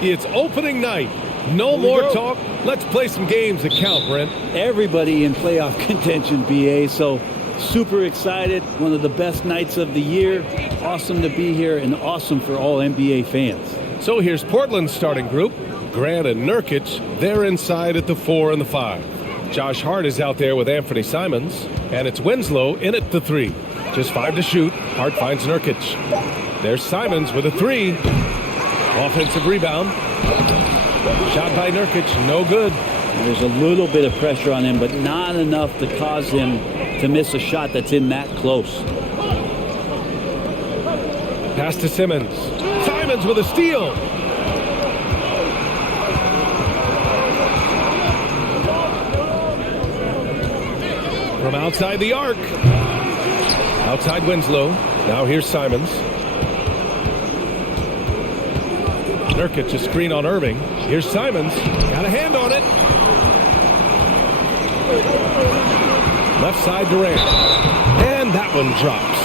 It's opening night. No more talk. Let's play some games that count, Brent. Everybody in playoff contention, BA, so super excited. One of the best nights of the year. Awesome to be here and awesome for all NBA fans. So here's Portland's starting group. Grant and Nurkic, they're inside at the 4 and the 5. Josh Hart is out there with Anthony Simons, and it's Winslow in at the 3. Just 5 to shoot. Hart finds Nurkic. There's Simons with a 3. Offensive rebound. Shot by Nurkic, no good. There's a little bit of pressure on him, but not enough to cause him to miss a shot that's in that close. Pass to Simmons. Simons with a steal. From outside the arc. Outside Winslow. Now here's Simons. Nurkic a screen on Irving. Here's Simons. Got a hand on it. Left side Durant. And that one drops.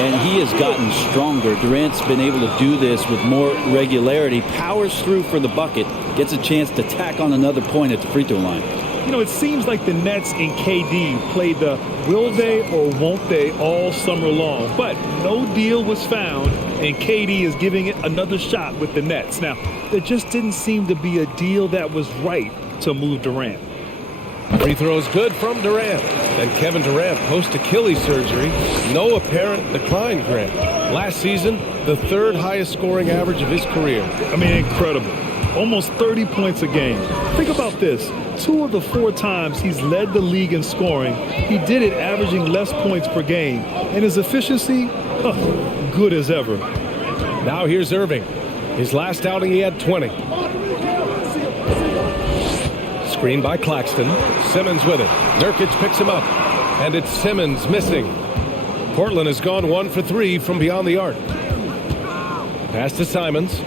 And he has gotten stronger. Durant's been able to do this with more regularity. Powers through for the bucket. Gets a chance to tack on another point at the free throw line. You know, it seems like the Nets and KD played the will they or won't they all summer long. But no deal was found, and KD is giving it another shot with the Nets. Now, there just didn't seem to be a deal that was right to move Durant. Free throw is good from Durant. And Kevin Durant post-Achilles surgery. No apparent decline, Grant. Last season, the 3rd highest scoring average of his career. I mean, incredible. Almost 30 points a game. Think about this. 2 of the 4 times he's led the league in scoring, he did it averaging less points per game. And his efficiency, good as ever. Now here's Irving. His last outing, he had 20. Screen by Claxton. Simmons with it. Nurkic picks him up. And it's Simmons missing. Portland has gone 1 for 3 from beyond the arc. Pass to Simons.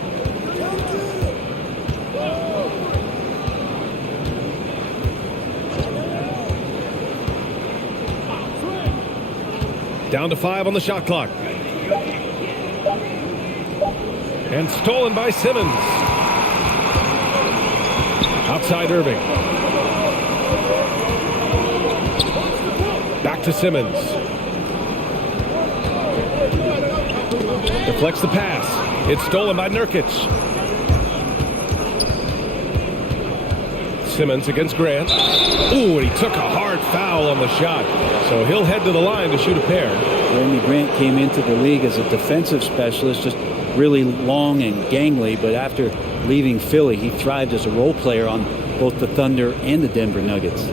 Down to 5 on the shot clock. And stolen by Simmons. Outside Irving. Back to Simmons. Deflects the pass. It's stolen by Nurkic. Simmons against Grant. Ooh, and he took a hard foul on the shot. So he'll head to the line to shoot a pair. Jeremy Grant came into the league as a defensive specialist, just really long and gangly, but after leaving Philly, he thrived as a role player on both the Thunder and the Denver Nuggets.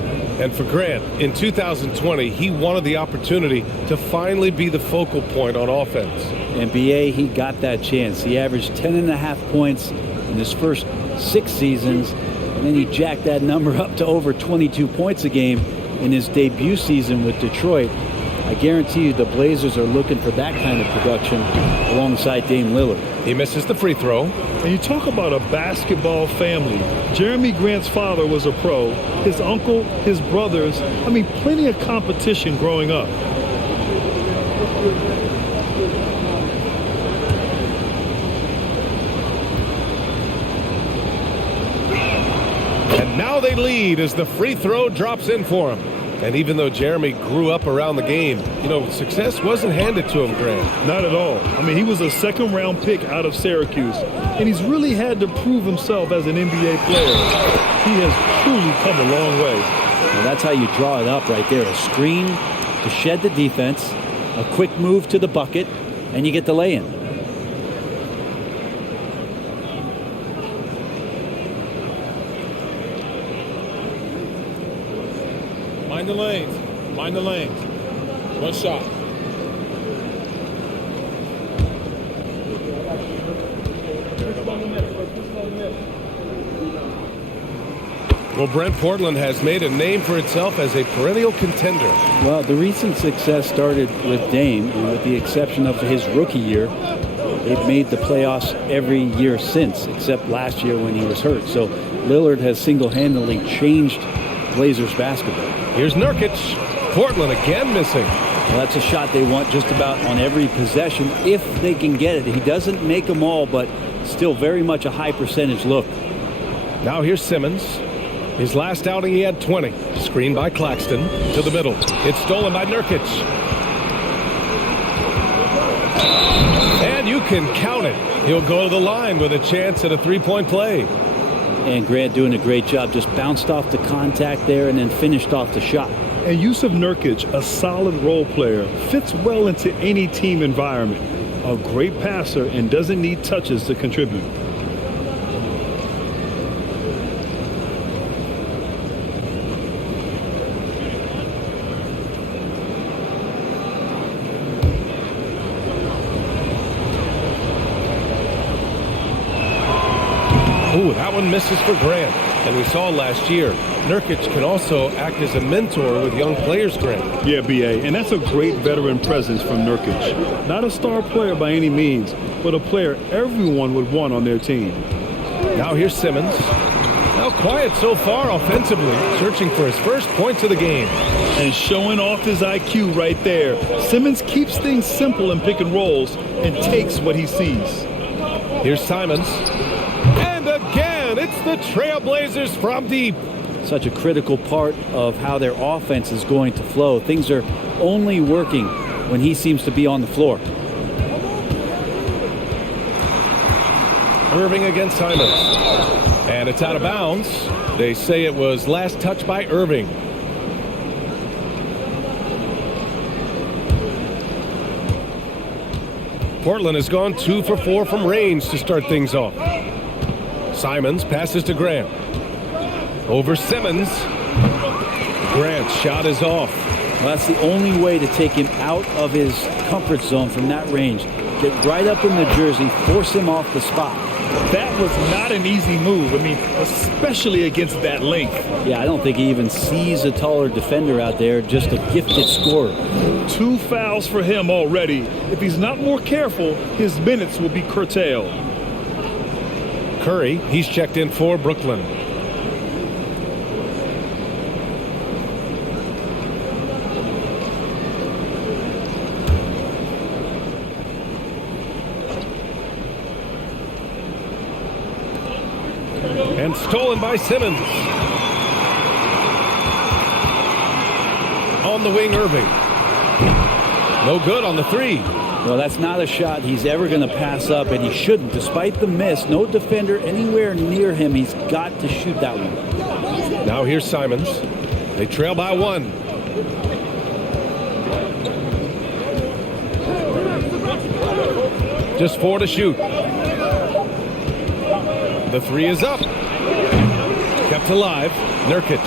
And for Grant, in 2020, he wanted the opportunity to finally be the focal point on offense. And BA, he got that chance. He averaged 10.5 points in his first 6 seasons, and then he jacked that number up to over 22 points a game in his debut season with Detroit. I guarantee you the Blazers are looking for that kind of production alongside Dame Lillard. He misses the free throw. And you talk about a basketball family. Jeremy Grant's father was a pro. His uncle, his brothers. I mean, plenty of competition growing up. And now they lead as the free throw drops in for him. And even though Jeremy grew up around the game, you know, success wasn't handed to him, Grant. Not at all. I mean, he was a second-round pick out of Syracuse, and he's really had to prove himself as an NBA player. He has truly come a long way. Well, that's how you draw it up right there. A screen to shed the defense, a quick move to the bucket, and you get the lay-in. Mind the lanes. Mind the lanes. One shot. Well, Brent, Portland has made a name for itself as a perennial contender. Well, the recent success started with Dame, and with the exception of his rookie year, they've made the playoffs every year since, except last year when he was hurt. So Lillard has single-handedly changed Blazers basketball. Here's Nurkic. Portland again missing. Well, that's a shot they want just about on every possession if they can get it. He doesn't make them all, but still very much a high percentage look. Now here's Simmons. His last outing, he had 20. Screen by Claxton to the middle. It's stolen by Nurkic. And you can count it. He'll go to the line with a chance at a three-point play. And Grant doing a great job. Just bounced off the contact there and then finished off the shot. And Yusuf Nurkic, a solid role player, fits well into any team environment. A great passer and doesn't need touches to contribute. Ooh, that one misses for Grant. And we saw last year, Nurkic can also act as a mentor with young players, Grant. Yeah, B.A., and that's a great veteran presence from Nurkic. Not a star player by any means, but a player everyone would want on their team. Now here's Simmons. Now quiet so far offensively, searching for his first points of the game. And showing off his IQ right there. Simmons keeps things simple in pick and rolls and takes what he sees. Here's Simons. And again, it's the Trailblazers from deep. Such a critical part of how their offense is going to flow. Things are only working when he seems to be on the floor. Irving against Simons. And it's out of bounds. They say it was last touched by Irving. Portland has gone 2 for 4 from range to start things off. Simons passes to Grant. Over Simmons. Grant's shot is off. Well, that's the only way to take him out of his comfort zone from that range. Get right up in the jersey, force him off the spot. That was not an easy move. I mean, especially against that length. Yeah, I don't think he even sees a taller defender out there, just a gifted scorer. 2 fouls for him already. If he's not more careful, his minutes will be curtailed. Curry, he's checked in for Brooklyn. And stolen by Simmons. On the wing, Irving. No good on the three. Well, that's not a shot he's ever going to pass up, and he shouldn't. Despite the miss, no defender anywhere near him. He's got to shoot that one. Now here's Simons. They trail by 1. Just 4 to shoot. The three is up. Kept alive. Nurkic.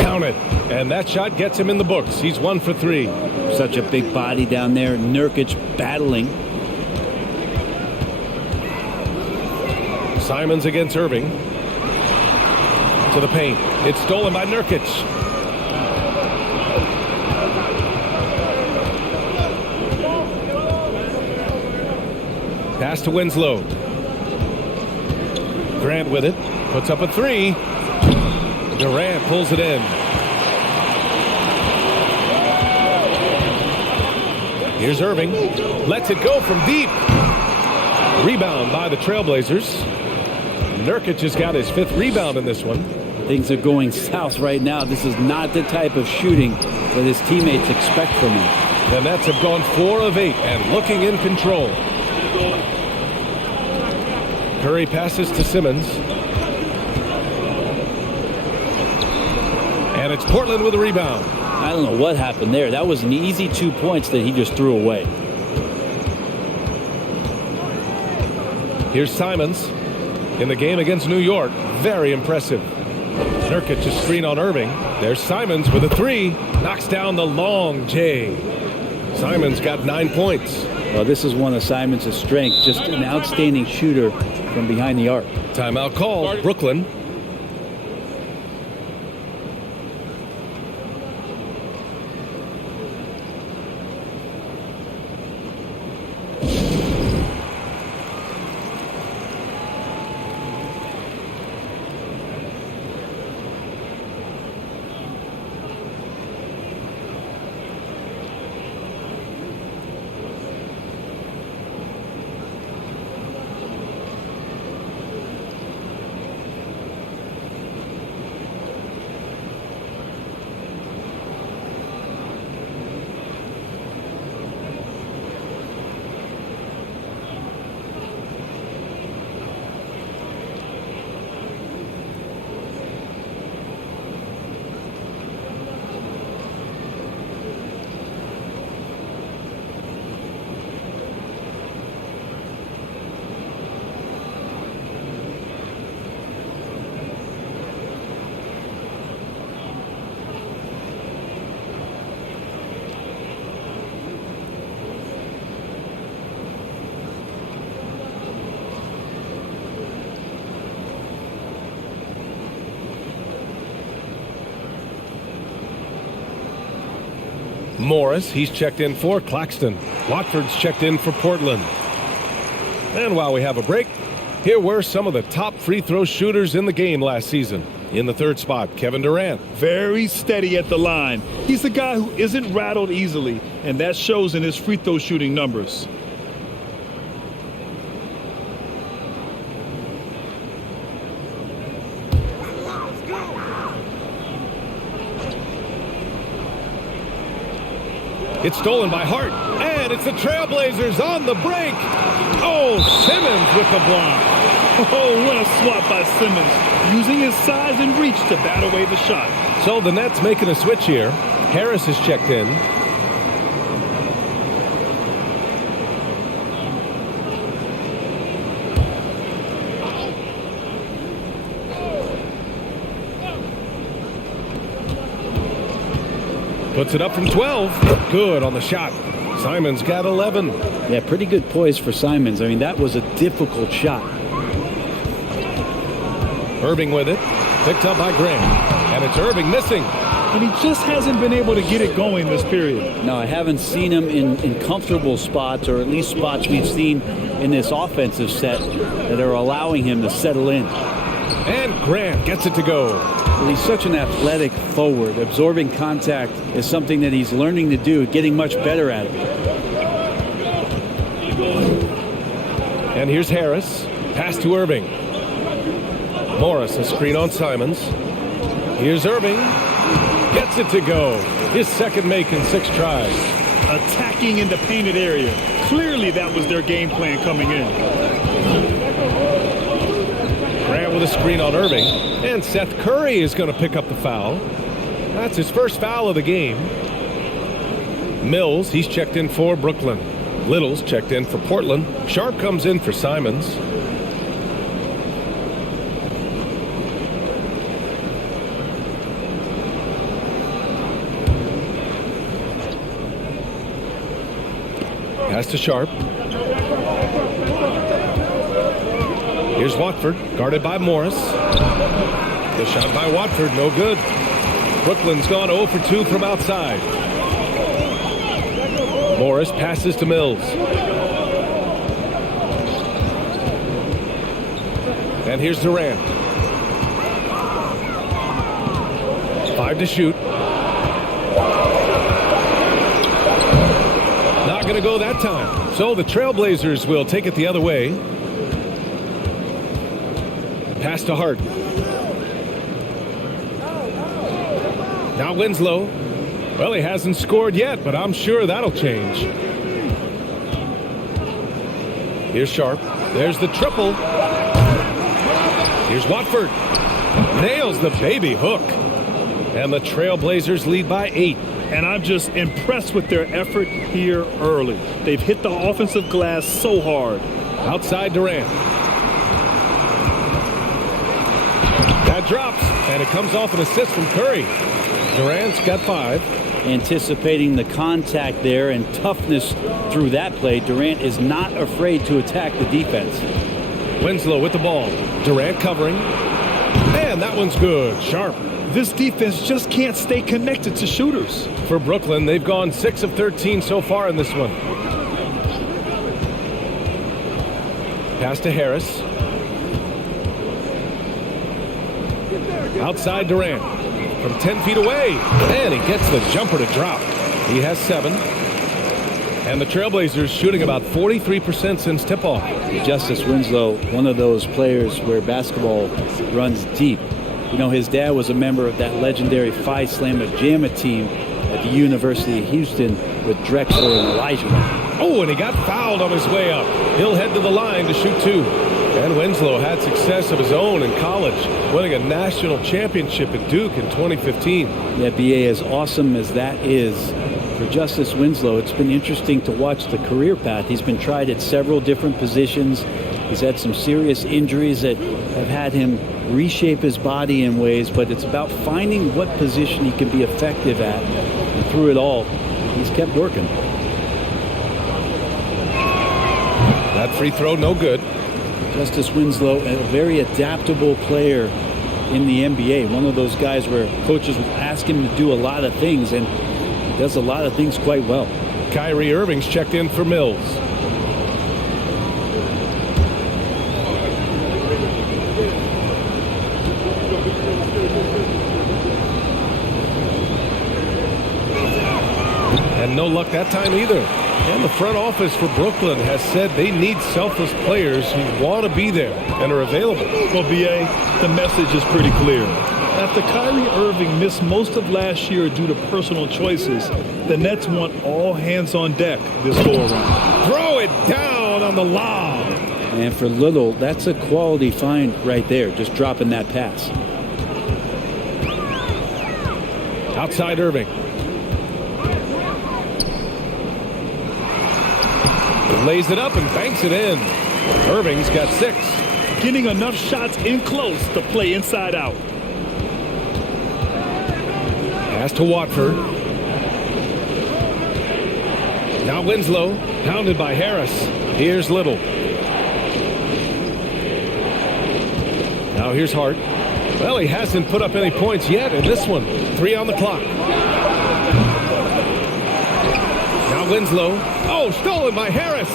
Count it. And that shot gets him in the books. He's 1 for 3. Such a big body down there. Nurkic battling. Simons against Irving. To the paint. It's stolen by Nurkic. Pass to Winslow. Grant with it. Puts up a 3. Durant pulls it in. Here's Irving. Lets it go from deep. Rebound by the Trailblazers. Nurkic has got his 5th rebound in this one. Things are going south right now. This is not the type of shooting that his teammates expect from him. The Nets have gone 4 of 8 and looking in control. Curry passes to Simmons. And it's Portland with a rebound. I don't know what happened there. That was an easy 2 points that he just threw away. Here's Simons in the game against New York. Very impressive. Nurkic a screen on Irving. There's Simons with a 3. Knocks down the long J. Simons got 9 points. Well, this is one of Simons' strengths. Just an outstanding shooter from behind the arc. Timeout called. Brooklyn. Morris, he's checked in for Claxton. Watford's checked in for Portland. And while we have a break, here were some of the top free throw shooters in the game last season. In the third spot, Kevin Durant. Very steady at the line. He's a guy who isn't rattled easily, and that shows in his free throw shooting numbers. It's stolen by Hart, and it's the Trailblazers on the break. Oh, Simmons with the block. Oh, what a swat by Simmons, using his size and reach to bat away the shot. So the Nets making a switch here. Harris is checked in. Puts it up from 12. Good on the shot. Simons got 11. Yeah, pretty good poise for Simons. I mean, that was a difficult shot. Irving with it. Picked up by Grant. And it's Irving missing. And he just hasn't been able to get it going this period. No, I haven't seen him in comfortable spots, or at least spots we've seen in this offensive set that are allowing him to settle in. And Grant gets it to go. Well, he's such an athletic forward. Absorbing contact is something that he's learning to do, getting much better at it. And here's Harris. Pass to Irving. Morris, a screen on Simons. Here's Irving. Gets it to go. His second make in 6 tries. Attacking in the painted area. Clearly that was their game plan coming in. Grant with a screen on Irving. And Seth Curry is going to pick up the foul. That's his first foul of the game. Mills, he's checked in for Brooklyn. Little's checked in for Portland. Sharp comes in for Simons. Pass to Sharp. Here's Watford, guarded by Morris. The shot by Watford, no good. Brooklyn's gone 0 for 2 from outside. Morris passes to Mills. And here's Durant. 5 to shoot. Not going to go that time. So the Trailblazers will take it the other way. Pass to Hart. Now Winslow. Well, he hasn't scored yet, but I'm sure that'll change. Here's Sharp. There's the triple. Here's Watford. Nails the baby hook. And the Trailblazers lead by 8. And I'm just impressed with their effort here early. They've hit the offensive glass so hard. Outside Durant. That drops, and it comes off an assist from Curry. Durant's got 5. Anticipating the contact there and toughness through that play, Durant is not afraid to attack the defense. Winslow with the ball. Durant covering. And that one's good. Sharp. This defense just can't stay connected to shooters. For Brooklyn, they've gone 6 of 13 so far in this one. Pass to Harris. Outside Durant. From 10 feet away. And he gets the jumper to drop. He has 7. And the Trailblazers shooting about 43% since tip-off. Justice Winslow, one of those players where basketball runs deep. You know, his dad was a member of that legendary Phi Slamma Jamma team at the University of Houston with Drexler and Elijah. Oh, and he got fouled on his way up. He'll head to the line to shoot 2. And Winslow had success of his own in college, winning a national championship at Duke in 2015. Yeah, B.A., as awesome as that is, for Justice Winslow, it's been interesting to watch the career path. He's been tried at several different positions. He's had some serious injuries that have had him reshape his body in ways, but it's about finding what position he can be effective at. And through it all, he's kept working. That free throw, no good. Justice Winslow, a very adaptable player in the NBA. One of those guys where coaches will ask him to do a lot of things, and He does a lot of things quite well. Kyrie Irving's checked in for Mills. And no luck that time either. And the front office for Brooklyn has said they need selfless players who want to be there and are available. Well, B.A., the message is pretty clear. After Kyrie Irving missed most of last year due to personal choices, the Nets want all hands on deck this go-around. Throw it down on the lob. And for Little, that's a quality find right there, just dropping that pass. Outside Irving. Lays it up and banks it in. Irving's got 6. Getting enough shots in close to play inside out. Pass to Watford. Now Winslow, pounded by Harris. Here's Little. Now here's Hart. Well, he hasn't put up any points yet in this one. 3 on the clock. Now Winslow. Oh, stolen by Harris.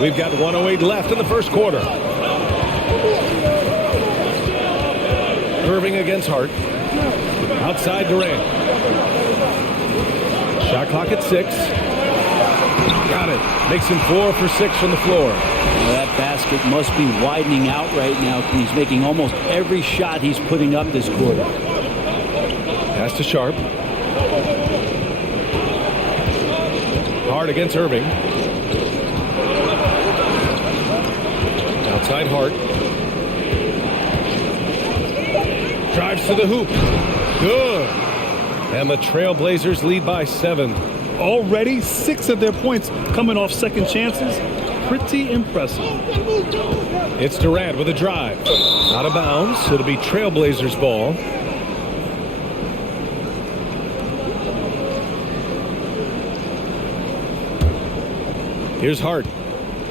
We've got 1:08 left in the first quarter. Irving against Hart. Outside Durant. Shot clock at 6. Got it. Makes him 4 for 6 from the floor. Well, that basket must be widening out right now. He's making almost every shot he's putting up this quarter. Pass to Sharp. Hart against Irving. Outside Hart. Drives to the hoop. Good. And the Trailblazers lead by 7. Already 6 of their points coming off second chances. Pretty impressive. It's Durant with a drive. Out of bounds. It'll be Trailblazers ball. Here's Hart.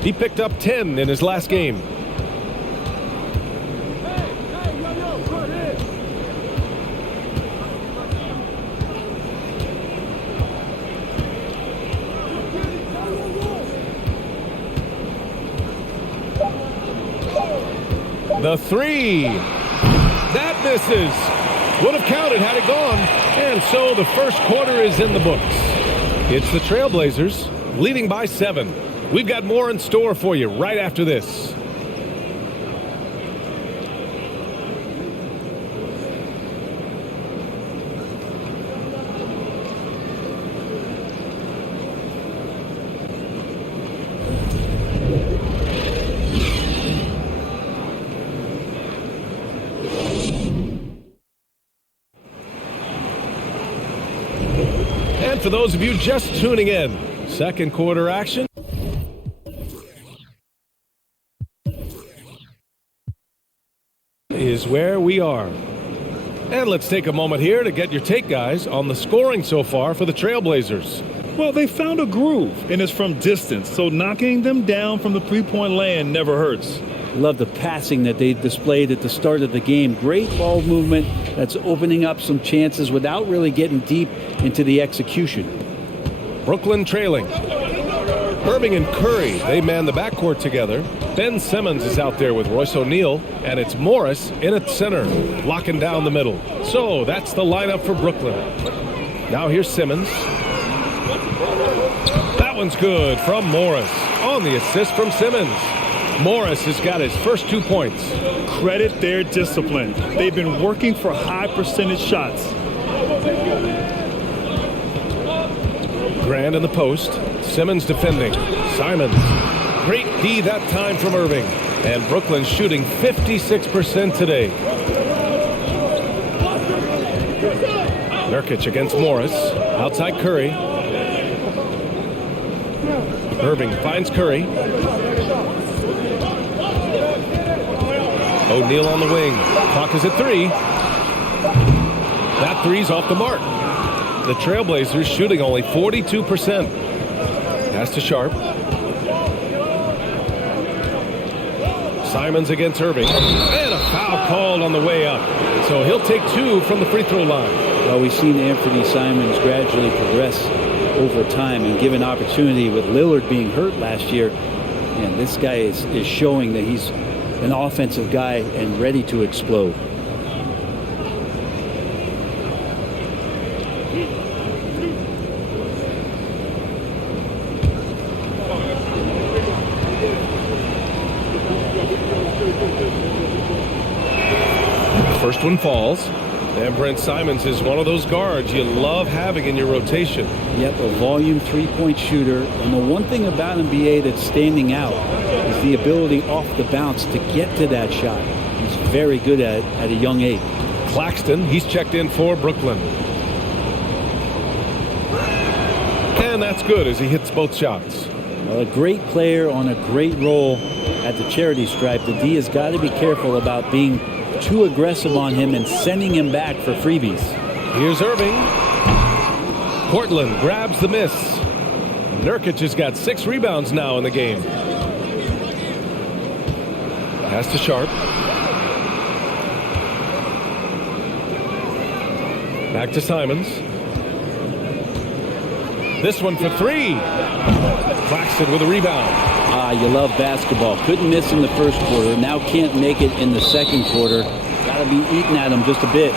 He picked up 10 in his last game. The 3. That misses. Would have counted had it gone. And so the first quarter is in the books. It's the Trailblazers leading by 7. We've got more in store for you right after this. And for those of you just tuning in, second quarter action is where we are. And let's take a moment here to get your take, guys, on the scoring so far for the Trailblazers. Well, they found a groove, and it's from distance, so knocking them down from the three-point land never hurts. Love the passing that they displayed at the start of the game. Great ball movement that's opening up some chances without really getting deep into the execution. Brooklyn trailing. Irving and Curry, they man the backcourt together. Ben Simmons is out there with Royce O'Neal, and it's Morris in at center, locking down the middle. So that's the lineup for Brooklyn. Now here's Simmons. That one's good from Morris on the assist from Simmons. Morris has got his first 2 points. Credit their discipline. They've been working for high percentage shots. Grant in the post. Simmons defending. Simons. Great D that time from Irving. And Brooklyn shooting 56% today. Nurkic against Morris. Outside Curry. Irving finds Curry. O'Neal on the wing. Clock is at 3. That three's off the mark. The Trailblazers shooting only 42%. Pass to Sharp. Simons against Irving. And a foul called on the way up. So he'll take 2 from the free throw line. Well, we've seen Anthony Simons gradually progress over time and given opportunity with Lillard being hurt last year. And this guy is showing that he's an offensive guy and ready to explode. First one falls. And Brent Simons is one of those guards you love having in your rotation. Yep, a volume three-point shooter. And the one thing about him, BA, that's standing out is the ability off the bounce to get to that shot. He's very good at it at a young age. Claxton, he's checked in for Brooklyn. And that's good as he hits both shots. Well, a great player on a great role at the charity stripe. The D has got to be careful about being too aggressive on him and sending him back for freebies. Here's Irving. Portland grabs the miss. Nurkic has got 6 rebounds now in the game. Pass to Sharp. Back to Simons. This one for 3. Claxton with a rebound. You love basketball. Couldn't miss in the first quarter. Now can't make it in the second quarter. Got to be eating at him just a bit.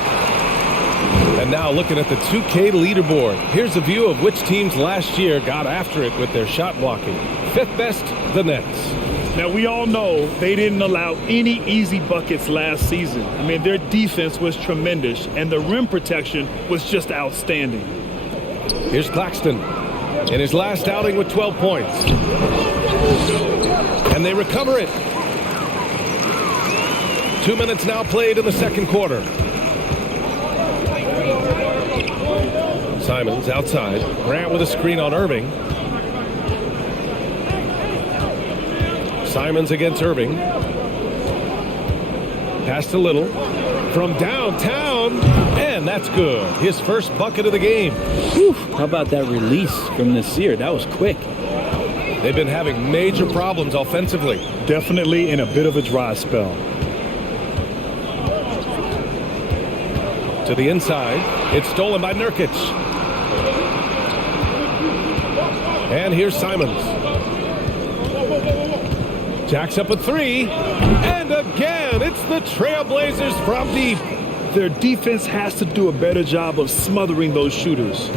And now looking at the 2K leaderboard. Here's a view of which teams last year got after it with their shot blocking. 5th best, the Nets. Now, we all know they didn't allow any easy buckets last season. I mean, their defense was tremendous, and the rim protection was just outstanding. Here's Claxton in his last outing with 12 points. And they recover it. 2 minutes now played in the second quarter. Simons outside. Grant with a screen on Irving. Simons against Irving. Pass to Little. From downtown. And that's good. His first bucket of the game. Whew, how about that release from Nasir? That was quick. They've been having major problems offensively. Definitely in a bit of a dry spell. To the inside. It's stolen by Nurkic. And here's Simons. Jacks up a 3. And again, it's the Trailblazers from deep. Their defense has to do a better job of smothering those shooters.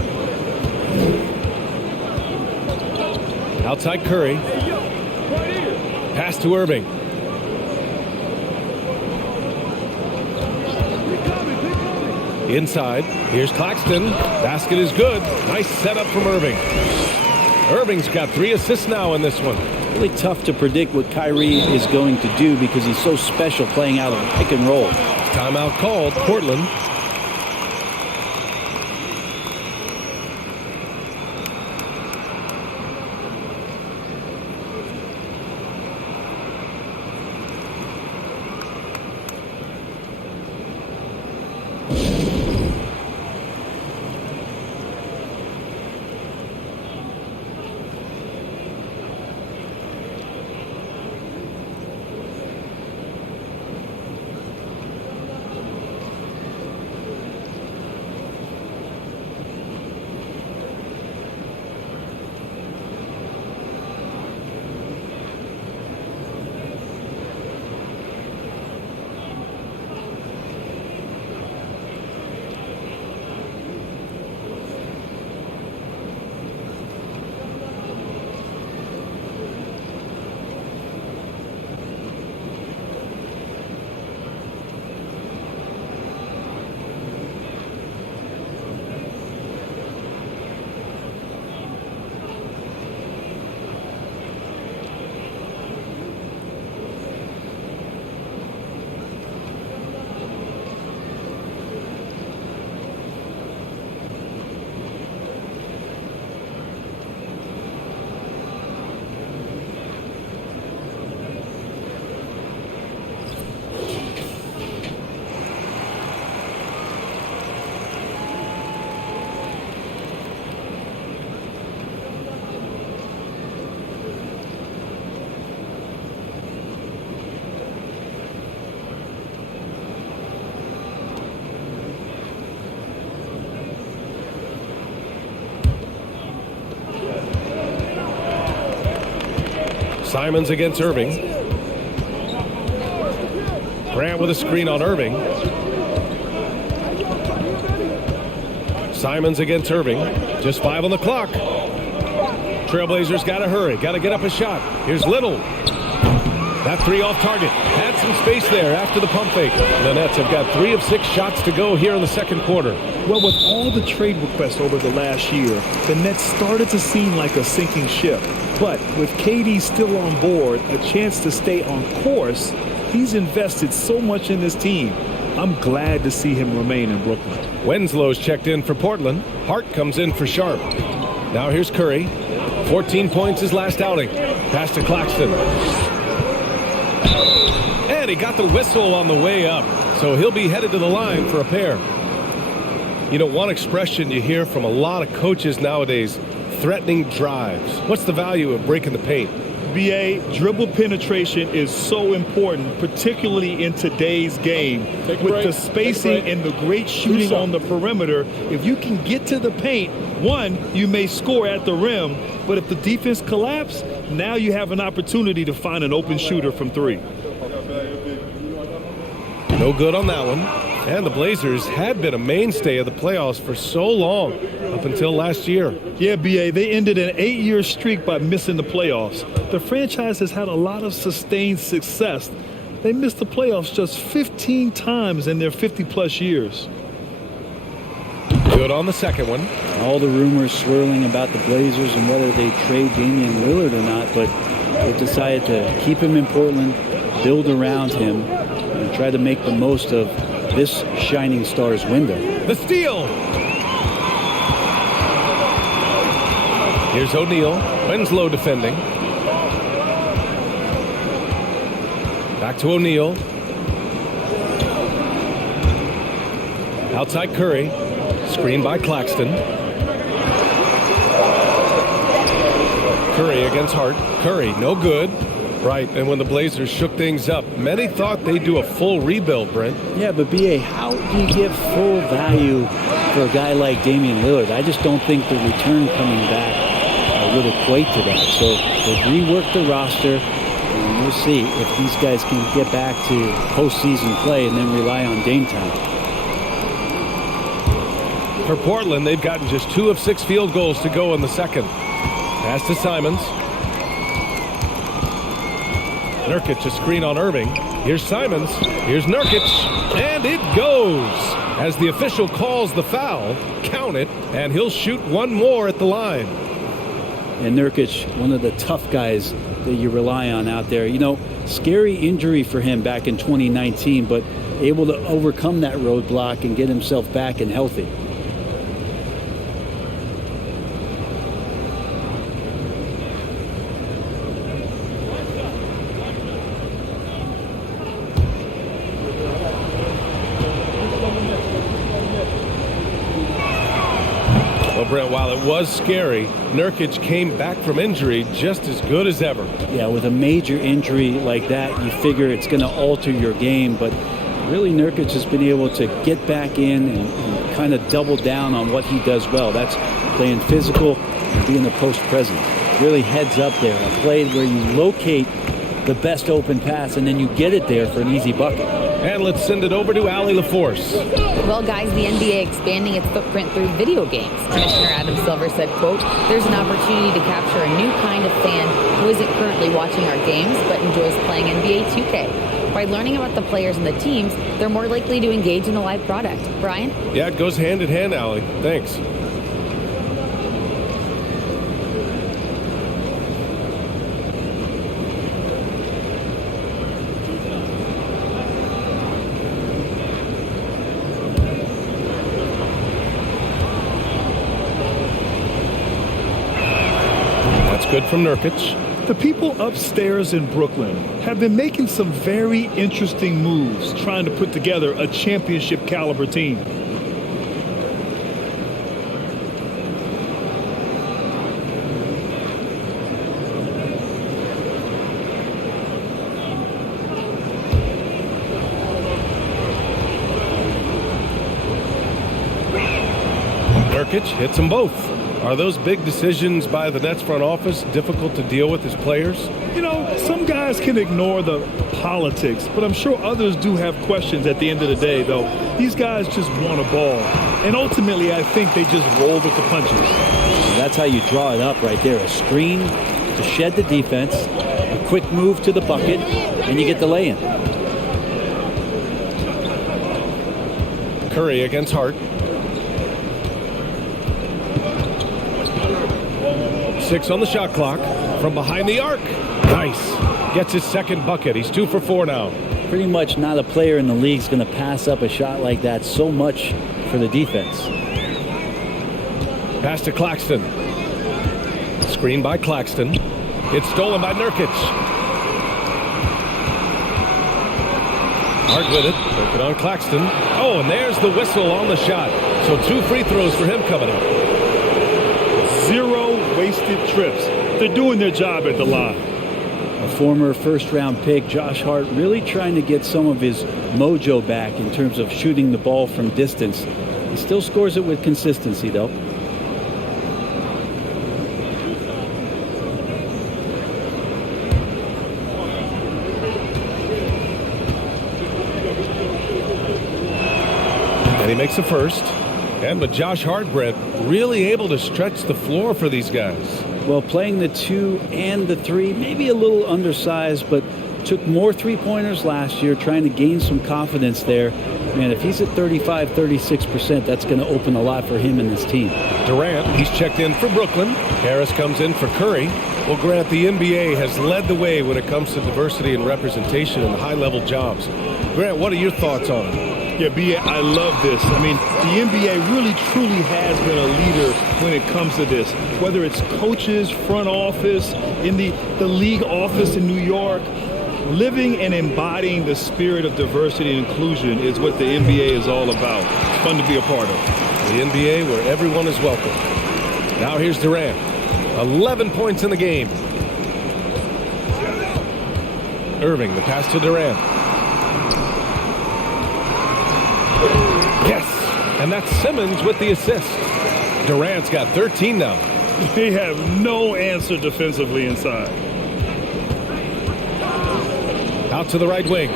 Outside Curry. Pass to Irving. Inside. Here's Claxton. Basket is good. Nice setup from Irving. Irving's got 3 assists now in this one. Really tough to predict what Kyrie is going to do because he's so special playing out of a pick and roll. Timeout called. Portland. Simons against Irving. Grant with a screen on Irving. Simons against Irving. Just 5 on the clock. Trailblazers got to hurry. Got to get up a shot. Here's Little. That 3 off target. Had some space there after the pump fake. The Nets have got 3 of 6 shots to go here in the second quarter. Well, with all the trade requests over the last year, the Nets started to seem like a sinking ship. But with KD still on board, a chance to stay on course, he's invested so much in this team. I'm glad to see him remain in Brooklyn. Winslow's checked in for Portland. Hart comes in for Sharp. Now here's Curry. 14 points his last outing. Pass to Claxton. And he got the whistle on the way up. So he'll be headed to the line for a pair. You know, one expression you hear from a lot of coaches nowadays, threatening drives. What's the value of breaking the paint? BA, dribble penetration is so important, particularly in today's game. With the spacing and the great shooting on the perimeter, if you can get to the paint, one, you may score at the rim, but if the defense collapses, now you have an opportunity to find an open shooter from 3. No good on that one. And the Blazers had been a mainstay of the playoffs for so long, up until last year. Yeah, BA, they ended an 8-year streak by missing the playoffs. The franchise has had a lot of sustained success. They missed the playoffs just 15 times in their 50-plus years. Good on the second one. All the rumors swirling about the Blazers and whether they trade Damian Lillard or not, but they decided to keep him in Portland, build around him, and try to make the most of this shining star's window. The steal. Here's O'Neal. Winslow defending. Back to O'Neal. Outside Curry. Screen by Claxton. Curry against Hart. Curry, no good. Right, and when the Blazers shook things up, many thought they'd do a full rebuild, Brent. Yeah, but BA, how do you give full value for a guy like Damian Lillard? I just don't think the return coming back would equate to that. So they've reworked the roster, and we'll see if these guys can get back to postseason play and then rely on Dame time. For Portland, they've gotten just 2 of 6 field goals to go in the second. Pass to Simons. Nurkic, a screen on Irving. Here's Simons. Here's Nurkic. And it goes. As the official calls the foul, count it, and he'll shoot one more at the line. And Nurkic, one of the tough guys that you rely on out there. You know, scary injury for him back in 2019, but able to overcome that roadblock and get himself back and healthy. Brent, while it was scary, Nurkic came back from injury just as good as ever. Yeah, with a major injury like that, you figure it's going to alter your game. But really, Nurkic has been able to get back in and kind of double down on what he does well. That's playing physical and being a post presence. Really heads up there. A play where you locate the best open pass and then you get it there for an easy bucket. And let's send it over to Allie LaForce. Well, guys, the NBA expanding its footprint through video games. Commissioner Adam Silver said, quote, "There's an opportunity to capture a new kind of fan who isn't currently watching our games but enjoys playing NBA 2K. By learning about the players and the teams, they're more likely to engage in the live product." Brian? Yeah, it goes hand in hand, Allie. Thanks. Good from Nurkic. The people upstairs in Brooklyn have been making some very interesting moves trying to put together a championship caliber team. Nurkic hits them both. Are those big decisions by the Nets front office difficult to deal with as players? You know, some guys can ignore the politics, but I'm sure others do have questions at the end of the day, though. These guys just want a ball. And ultimately, I think they just roll with the punches. That's how you draw it up right there. A screen to shed the defense, a quick move to the bucket, and you get the lay-in. Curry against Hart. 6 on the shot clock from behind the arc. Nice. Gets his second bucket. He's 2 for 4 now. Pretty much not a player in the league is going to pass up a shot like that so much for the defense. Pass to Claxton. Screen by Claxton. It's stolen by Nurkic. Hart with it. Working on Claxton. Oh, and there's the whistle on the shot. So 2 free throws for him coming up. 0 wasted trips. They're doing their job at the line. A former first-round pick, Josh Hart, really trying to get some of his mojo back in terms of shooting the ball from distance. He still scores it with consistency, though. And he makes the first. And with Josh Hart, Brett, really able to stretch the floor for these guys. Well, playing the 2 and the 3, maybe a little undersized, but took more three-pointers last year, trying to gain some confidence there. Man, if he's at 35, 36%, that's going to open a lot for him and his team. Durant, he's checked in for Brooklyn. Harris comes in for Curry. Well, Grant, the NBA has led the way when it comes to diversity and representation in high-level jobs. Grant, what are your thoughts on it? Yeah, B.A., I love this. I mean, the NBA really, truly has been a leader when it comes to this. Whether it's coaches, front office, in the league office in New York, living and embodying the spirit of diversity and inclusion is what the NBA is all about. It's fun to be a part of. The NBA where everyone is welcome. Now here's Durant. 11 points in the game. Irving, the pass to Durant. Yes, and that's Simmons with the assist. Durant's got 13 now. They have no answer defensively inside. Out to the right wing.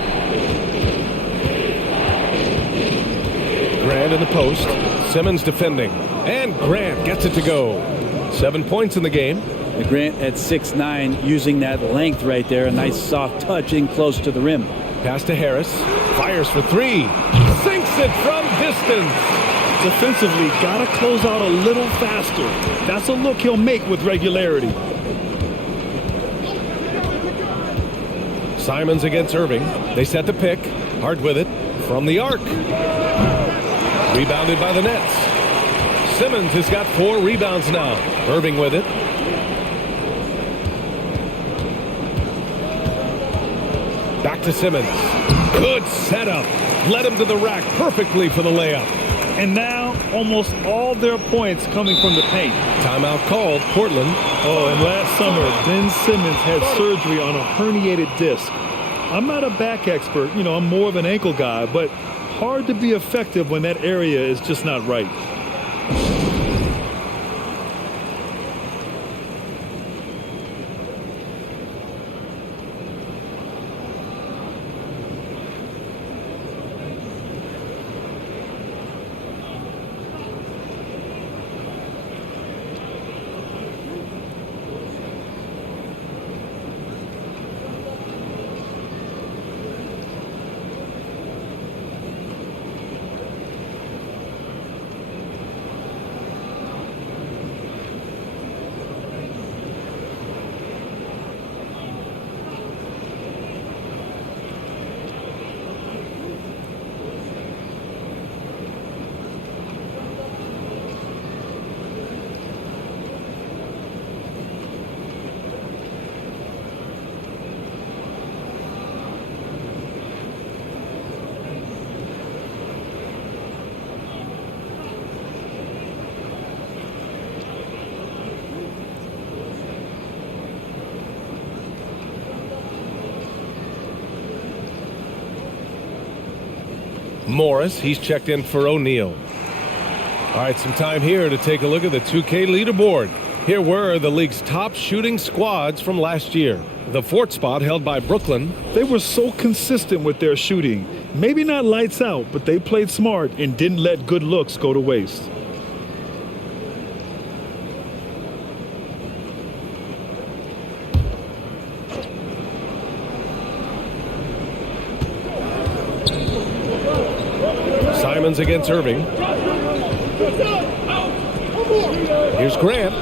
Grant in the post. Simmons defending. And Grant gets it to go. 7 points in the game. And Grant at 6'9", using that length right there. A nice soft touch in close to the rim. Pass to Harris. Fires for 3. Sinks it from distance. Defensively, got to close out a little faster. That's a look he'll make with regularity. Simons against Irving. They set the pick. Hart with it. From the arc. Rebounded by the Nets. Simmons has got 4 rebounds now. Irving with it. Back to Simmons. Good setup. Led him to the rack perfectly for the layup. And now almost all their points coming from the paint. Timeout called. Portland. Oh, and last summer, Ben Simmons had surgery on a herniated disc. I'm not a back expert. You know, I'm more of an ankle guy, but hard to be effective when that area is just not right. Morris, he's checked in for O'Neal. All right, some time here to take a look at the 2K leaderboard. Here were the league's top shooting squads from last year. The fourth spot held by Brooklyn. They were so consistent with their shooting. Maybe not lights out, but they played smart and didn't let good looks go to waste. Simons against Irving. Here's Grant.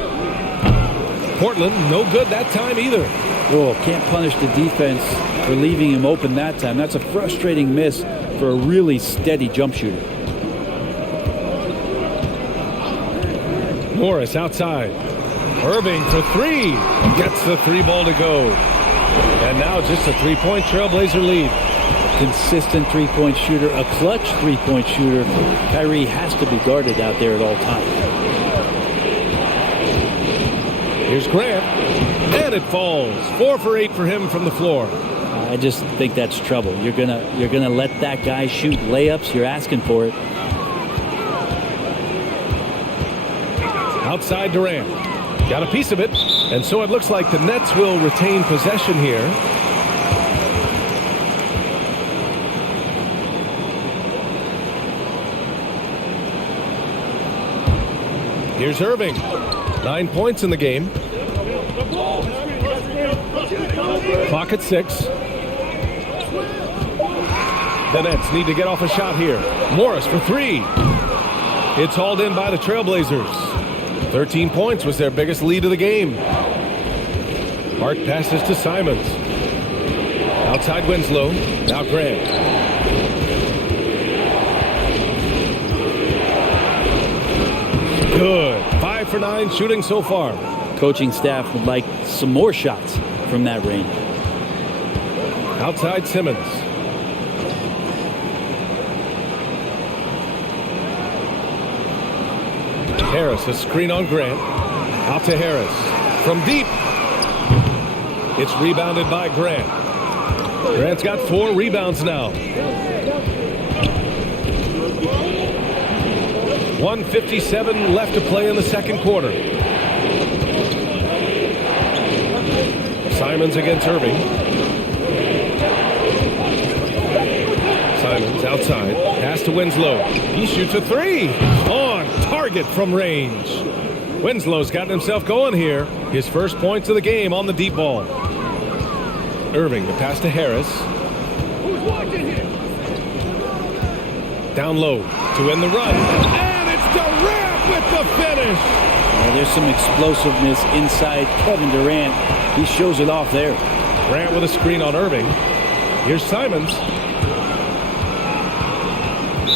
Portland, no good that time either. Oh, can't punish the defense for leaving him open that time. That's a frustrating miss for a really steady jump shooter. Morris outside. Irving for three. Gets the three ball to go. And now just a three-point Trailblazer lead. Consistent three-point shooter, a clutch three-point shooter. Kyrie has to be guarded out there at all times. Here's Grant, and it falls. 4 for 8 for him from the floor. I just think that's trouble. You're gonna let that guy shoot layups. You're asking for it. Outside Durant, got a piece of it, and so it looks like the Nets will retain possession here. Here's Irving. 9 points in the game. Clock at 6. The Nets need to get off a shot here. Morris for three. It's hauled in by the Trailblazers. 13 points was their biggest lead of the game. Hart passes to Simons. Outside Winslow. Now Grant. Good. 5 for 9 shooting so far. Coaching staff would like some more shots from that range. Outside Simmons. Harris, a screen on Grant. Out to Harris. From deep. It's rebounded by Grant. Grant's got 4 rebounds now. 1:57 left to play in the second quarter. Simons against Irving. Simons outside. Pass to Winslow. He shoots a three. On target from range. Winslow's gotten himself going here. His first points of the game on the deep ball. Irving, the pass to Harris. Down low to win the run. And it's Durant with the finish. Yeah, there's some explosiveness inside Kevin Durant. He shows it off there. Grant with a screen on Irving. Here's Simons.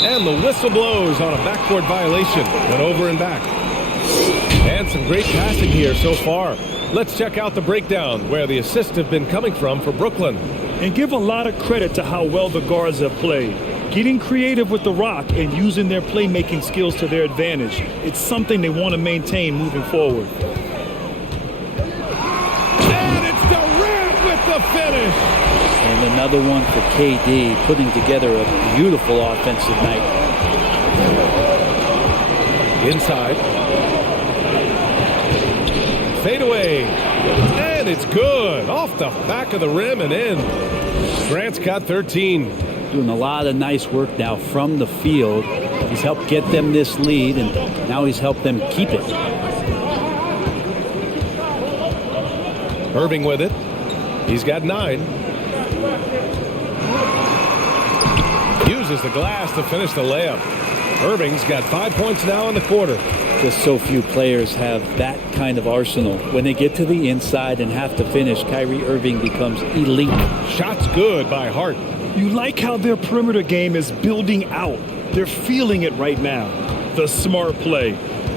And the whistle blows on a backcourt violation. Then over and back. And some great passing here so far. Let's check out the breakdown where the assists have been coming from for Brooklyn. And give a lot of credit to how well the guards have played. Getting creative with the rock and using their playmaking skills to their advantage. It's something they want to maintain moving forward. And it's Durant with the finish. And another one for KD, putting together a beautiful offensive night. Inside. Fade away. And it's good. Off the back of the rim and in. Grant's got 13. Doing a lot of nice work now from the field. He's helped get them this lead, and now he's helped them keep it. Irving with it. He's got 9. Uses the glass to finish the layup. Irving's got 5 points now in the quarter. Just so few players have that kind of arsenal. When they get to the inside and have to finish, Kyrie Irving becomes elite. Shots good by Hart. You like how their perimeter game is building out. They're feeling it right now. The smart play.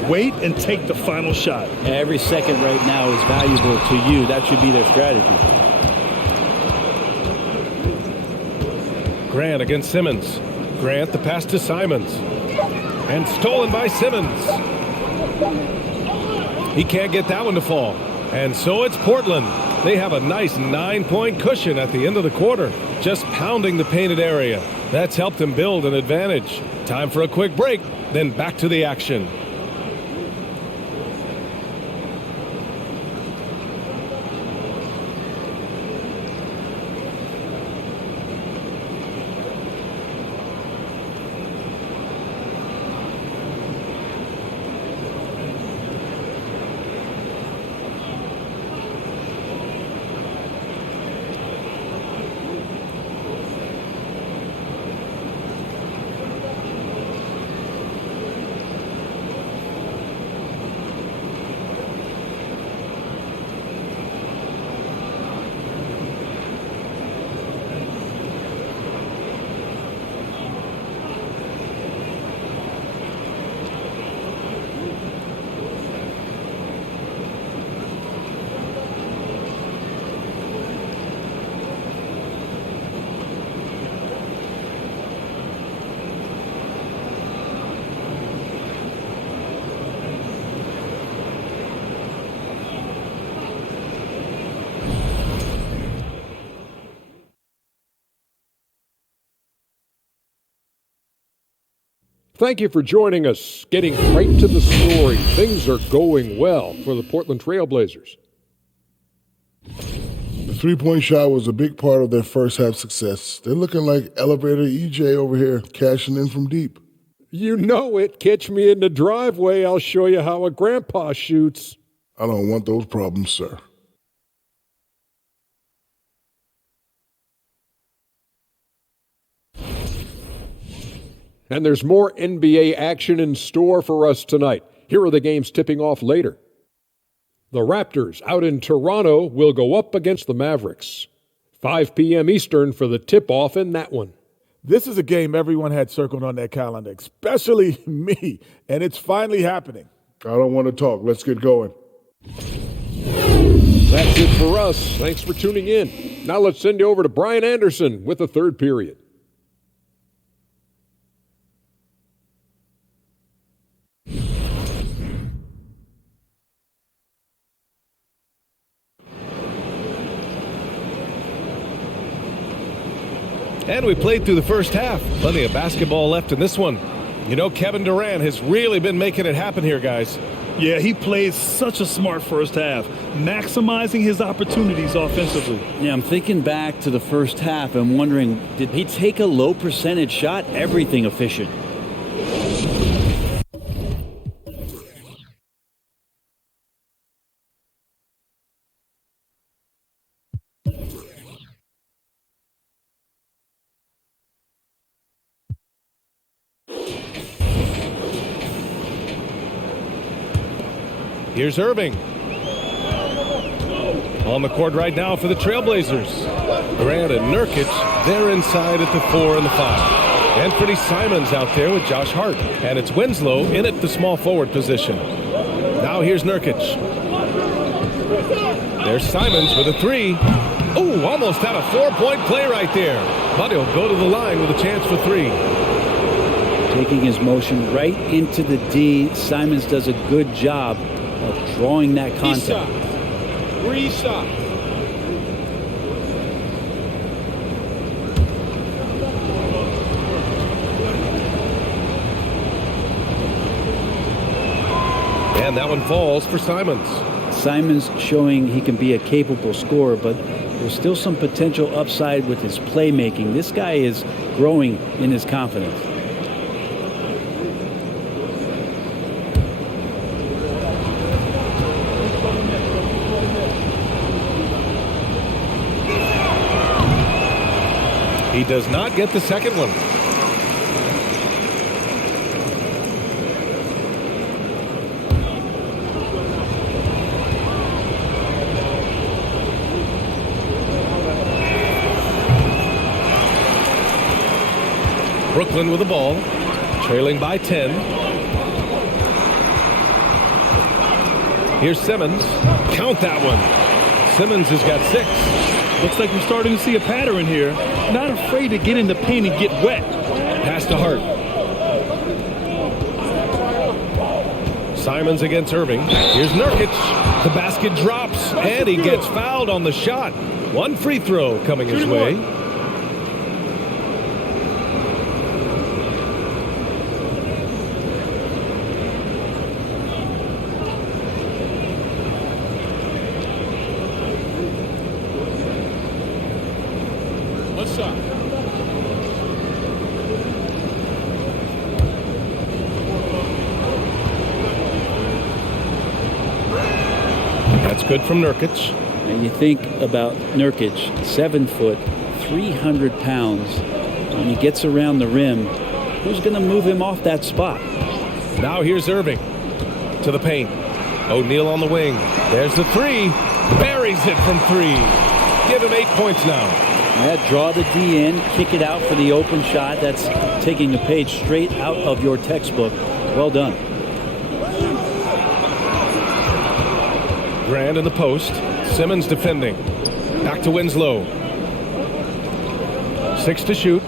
Wait and take the final shot. Every second right now is valuable to you. That should be their strategy. Grant against Simmons. Grant the pass to Simons. And stolen by Simmons. He can't get that one to fall. And so it's Portland. They have a nice 9-point cushion at the end of the quarter. Just pounding the painted area. That's helped him build an advantage. Time for a quick break, then back to the action. Thank you for joining us. Getting right to the story. Things are going well for the Portland Trail Blazers. The three-point shot was a big part of their first half success. They're looking like elevator EJ over here, cashing in from deep. You know it. Catch me in the driveway. I'll show you how a grandpa shoots. I don't want those problems, sir. And there's more NBA action in store for us tonight. Here are the games tipping off later. The Raptors out in Toronto will go up against the Mavericks. 5 p.m. Eastern for the tip-off in that one. This is a game everyone had circled on their calendar, especially me, and it's finally happening. I don't want to talk. Let's get going. That's it for us. Thanks for tuning in. Now let's send you over to Brian Anderson with the third period. And we played through the first half. Plenty of basketball left in this one. You know, Kevin Durant has really been making it happen here, guys. Yeah, he plays such a smart first half, maximizing his opportunities offensively. Yeah, I'm thinking back to the first half and wondering, did he take a low percentage shot? Everything efficient. Here's Irving. On the court right now for the Trailblazers. Grant and Nurkic, they're inside at the 4 and the 5. Anthony Simons out there with Josh Hart. And it's Winslow in at the small forward position. Now here's Nurkic. There's Simons with a 3. Oh, almost had a 4-point play right there. But he'll go to the line with a chance for 3. Taking his motion right into the D. Simons does a good job of drawing that contact. 3 shots. And that one falls for Simons. Simons showing he can be a capable scorer, but there's still some potential upside with his playmaking. This guy is growing in his confidence. He does not get the second one. Brooklyn with the ball, trailing by 10. Here's Simmons. Count that one. Simmons has got 6. Looks like we're starting to see a pattern here. Not afraid to get in the paint and get wet. Pass to Hart. Simons against Irving. Here's Nurkic. The basket drops, and he gets fouled on the shot. One free throw coming his way. That's good from Nurkic. And you think about Nurkic, 7 foot, 300 pounds. When he gets around the rim, who's going to move him off that spot? Now here's Irving to the paint. O'Neal on the wing. There's the three. Buries it from 3. Give him 8 points now. Yeah, draw the D in, kick it out for the open shot. That's taking a page straight out of your textbook. Well done. Grant in the post. Simmons defending. Back to Winslow. 6 to shoot.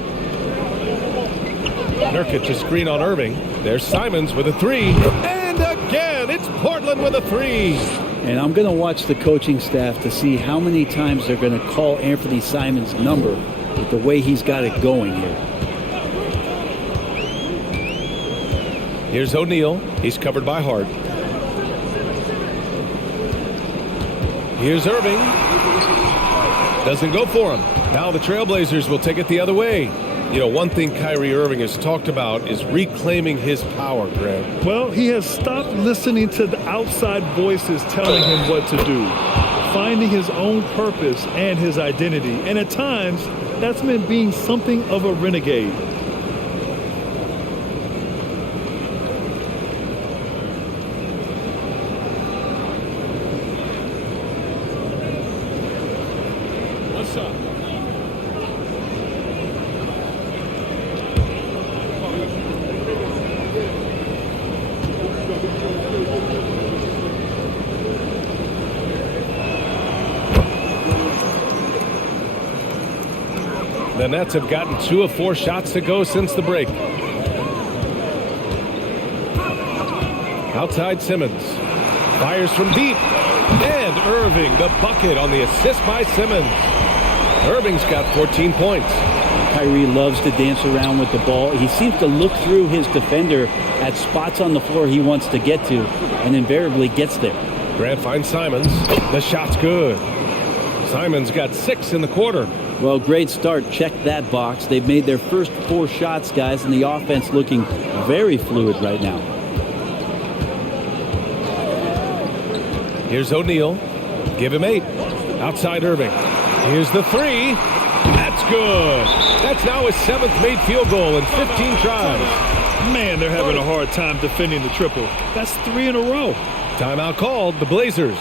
Nurkic a screen on Irving. There's Simons with a 3. And again, it's Portland with a 3. And I'm going to watch the coaching staff to see how many times they're going to call Anthony Simons' number with the way he's got it going here. Here's O'Neal. He's covered by Hart. Here's Irving. Doesn't go for him. Now the Trailblazers will take it the other way. You know, one thing Kyrie Irving has talked about is reclaiming his power, Grant. Well, he has stopped listening to the outside voices telling him what to do, finding his own purpose and his identity. And at times, that's meant being something of a renegade. What's up? The Nets have gotten 2 of 4 shots to go since the break. Outside Simmons. Fires from deep. And Irving, the bucket on the assist by Simmons. Irving's got 14 points. Kyrie loves to dance around with the ball. He seems to look through his defender at spots on the floor he wants to get to, and invariably gets there. Grant finds Simons. The shot's good. Simons got 6 in the quarter. Well, great start. Check that box. They've made their first 4 shots, guys, and the offense looking very fluid right now. Here's O'Neal. Give him 8. Outside Irving. Here's the 3. That's good. That's now his 7th made field goal in 15 tries. Man, they're having a hard time defending the triple. That's 3 in a row. Timeout called. The Blazers.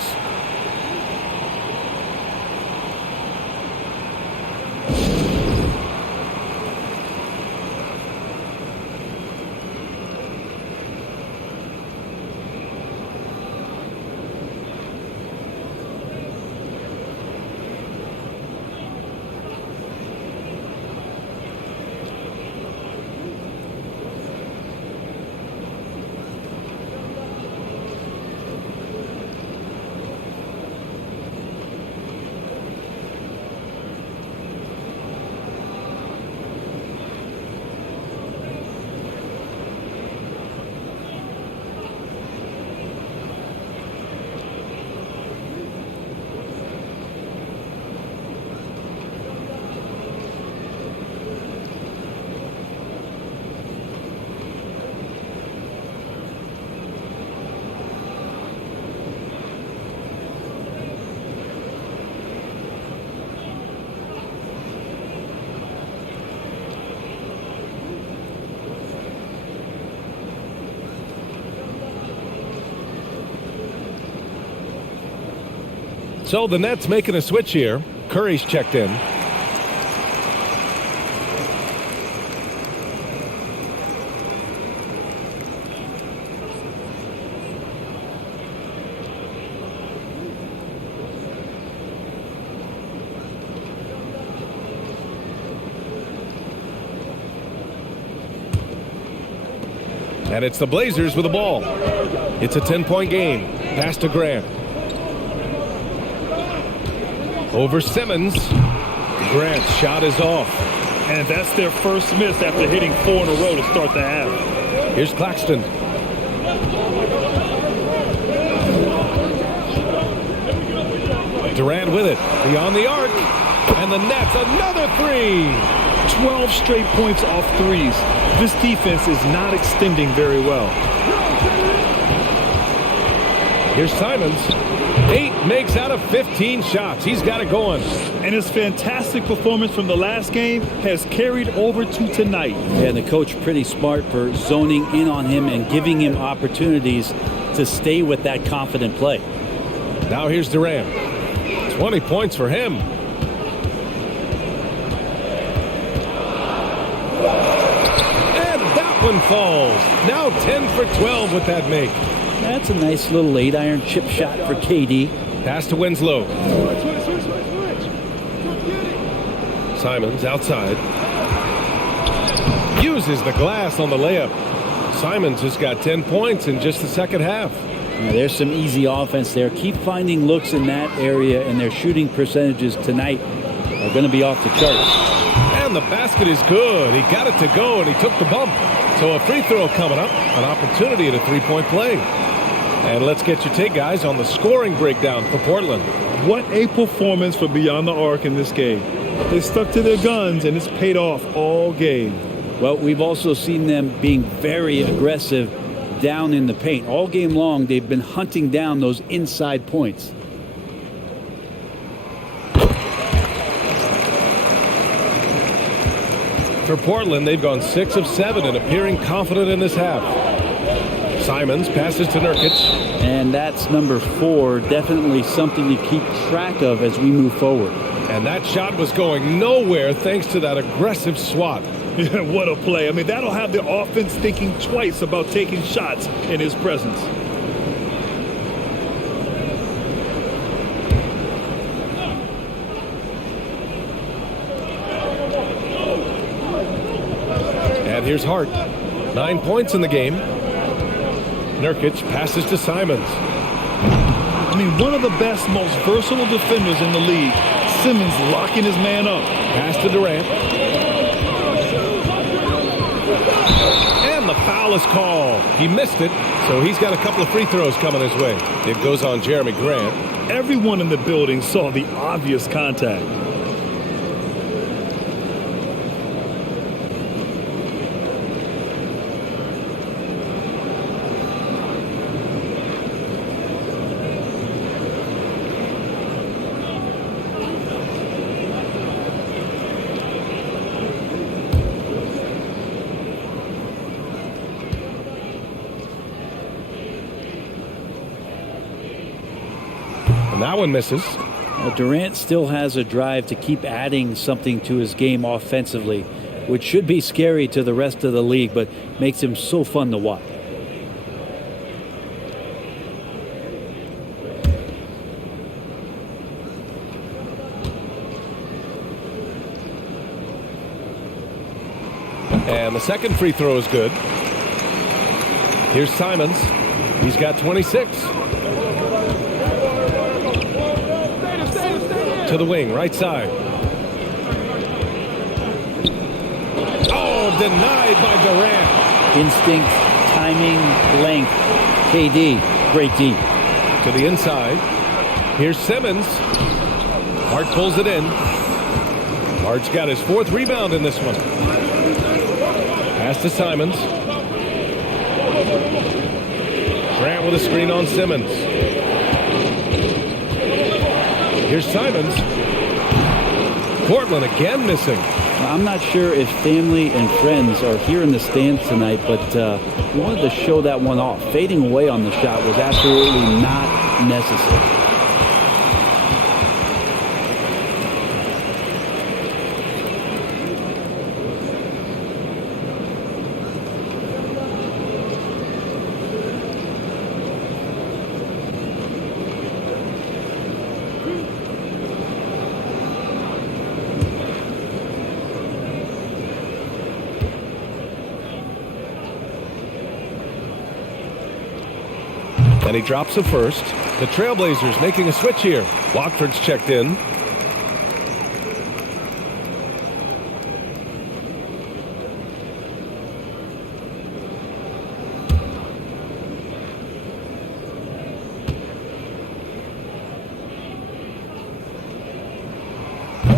So the Nets making a switch here. Curry's checked in. And it's the Blazers with the ball. It's a 10-point game. Pass to Grant. Over Simmons. Grant's shot is off. And that's their first miss after hitting 4 in a row to start the half. Here's Claxton. Durant with it. Beyond the arc. And the Nets, another three. 12 straight points off threes. This defense is not extending very well. Here's Simons. 8 makes out of 15 shots. He's got it going. And his fantastic performance from the last game has carried over to tonight. Yeah, and the coach pretty smart for zoning in on him and giving him opportunities to stay with that confident play. Now here's Durant. 20 points for him. And that one falls. Now 10 for 12 with that make. That's a nice little 8-iron chip shot for KD. Pass to Winslow. Simons outside. Uses the glass on the layup. Simons has got 10 points in just the second half. Now, there's some easy offense there. Keep finding looks in that area, and their shooting percentages tonight are going to be off the charts. And the basket is good. He got it to go, and he took the bump. So a free throw coming up, an opportunity at a three-point play. And let's get your take, guys, on the scoring breakdown for Portland. What a performance for Beyond the Arc in this game. They stuck to their guns, and it's paid off all game. Well, we've also seen them being very aggressive down in the paint. All game long, they've been hunting down those inside points. For Portland, they've gone 6 of 7 and appearing confident in this half. Simons passes to Nurkic. And that's number 4. Definitely something to keep track of as we move forward. And that shot was going nowhere thanks to that aggressive swat. Yeah, what a play. I mean, that'll have the offense thinking twice about taking shots in his presence. And here's Hart. 9 points in the game. Nurkic passes to Simons. I mean, one of the best, most versatile defenders in the league. Simmons locking his man up. Pass to Durant. And the foul is called. He missed it, so he's got a couple of free throws coming his way. It goes on Jeremy Grant. Everyone in the building saw the obvious contact. And that one misses. Durant still has a drive to keep adding something to his game offensively, which should be scary to the rest of the league, but makes him so fun to watch. And the second free throw is good. Here's Simons. He's got 26. To the wing, right side. Oh, denied by Durant. Instinct, timing, length. KD, great D. To the inside. Here's Simmons. Hart pulls it in. Hart's got his 4th rebound in this one. Pass to Simons. Grant with a screen on Simmons. Here's Simons. Portland again missing. I'm not sure if family and friends are here in the stands tonight, but we wanted to show that one off. Fading away on the shot was absolutely not necessary. And he drops the first. The Trailblazers making a switch here. Watford's checked in.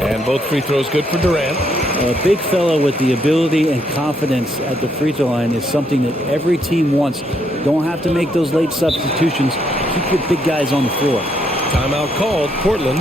And both free throws good for Durant. A big fella with the ability and confidence at the free throw line is something that every team wants. Don't have to make those late substitutions. Keep your big guys on the floor. Timeout called, Portland.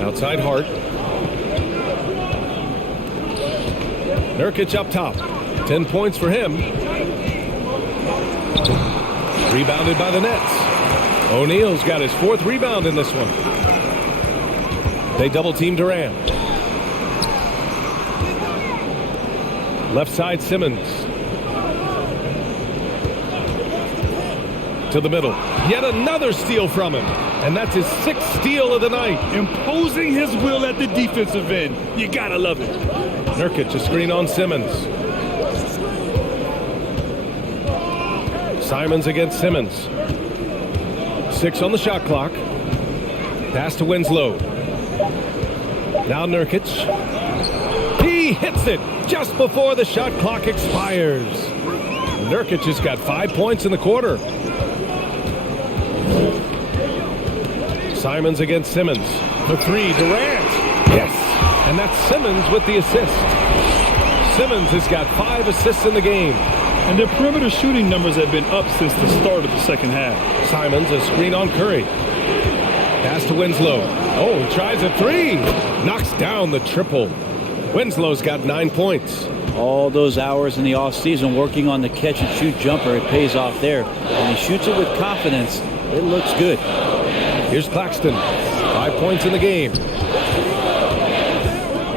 Outside Hart. Nurkic up top. 10 points for him. Rebounded by the Nets. O'Neal's got his 4th rebound in this one. They double team Durant. Left side Simmons. To the middle. Yet another steal from him. And that's his 6th steal of the night. Imposing his will at the defensive end. You gotta love it. Nurkic, a screen on Simmons. Simons against Simmons. 6 on the shot clock. Pass to Winslow. Now Nurkic. He hits it just before the shot clock expires. Nurkic has got 5 points in the quarter. Simons against Simmons. For 3, Durant. Yes. And that's Simmons with the assist. Simmons has got 5 assists in the game. And their perimeter shooting numbers have been up since the start of the second half. Simons, a screen on Curry. Pass to Winslow. Oh, he tries a 3. Knocks down the triple. Winslow's got 9 points. All those hours in the offseason working on the catch-and-shoot jumper, it pays off there. And he shoots it with confidence. It looks good. Here's Claxton. 5 points in the game.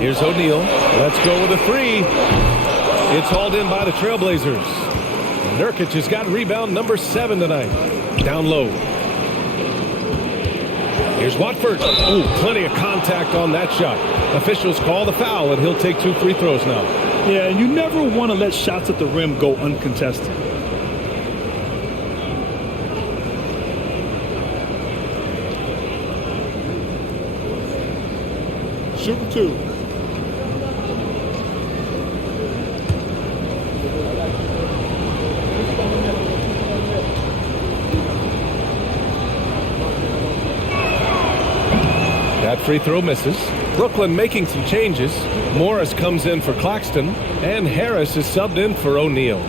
Here's O'Neal. Let's go with a 3. It's hauled in by the Trailblazers. Nurkic has got rebound number 7 tonight. Down low. Here's Watford. Ooh, plenty of contact on that shot. Officials call the foul, and he'll take 2 free throws now. Yeah, and you never want to let shots at the rim go uncontested. Shooting 2. That free throw misses. Brooklyn making some changes. Morris comes in for Claxton, and Harris is subbed in for O'Neal.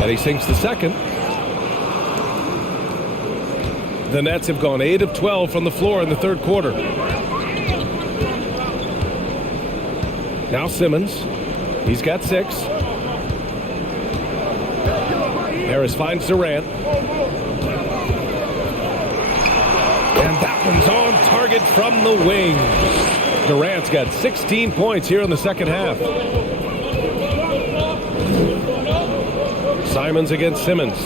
And he sinks the second. The Nets have gone 8 of 12 from the floor in the third quarter. Now Simmons. He's got 6. Harris finds Durant. And that one's on target from the wing. Durant's got 16 points here in the second half. Simons against Simmons.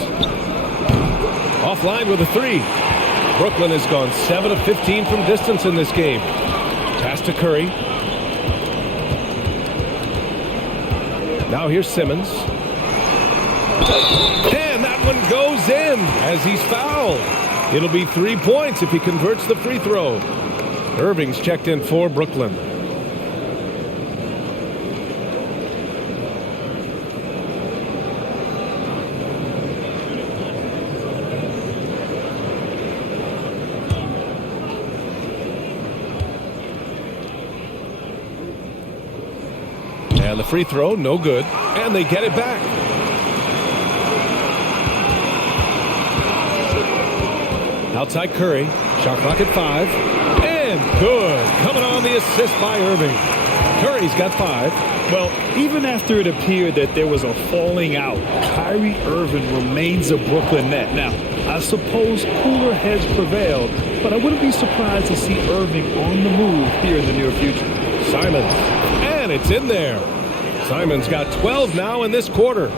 Offline with a 3. Brooklyn has gone 7 of 15 from distance in this game. Pass to Curry. Now here's Simmons. And that one goes in as he's fouled. It'll be 3 points if he converts the free throw. Irving's checked in for Brooklyn. And the free throw, no good. And they get it back. Outside Curry. Shot clock at 5. And good. Coming on the assist by Irving. Curry's got 5. Well, even after it appeared that there was a falling out, Kyrie Irving remains a Brooklyn Net. Now, I suppose cooler heads prevailed, but I wouldn't be surprised to see Irving on the move here in the near future. Simons. And it's in there. Simons got 12 now in this quarter.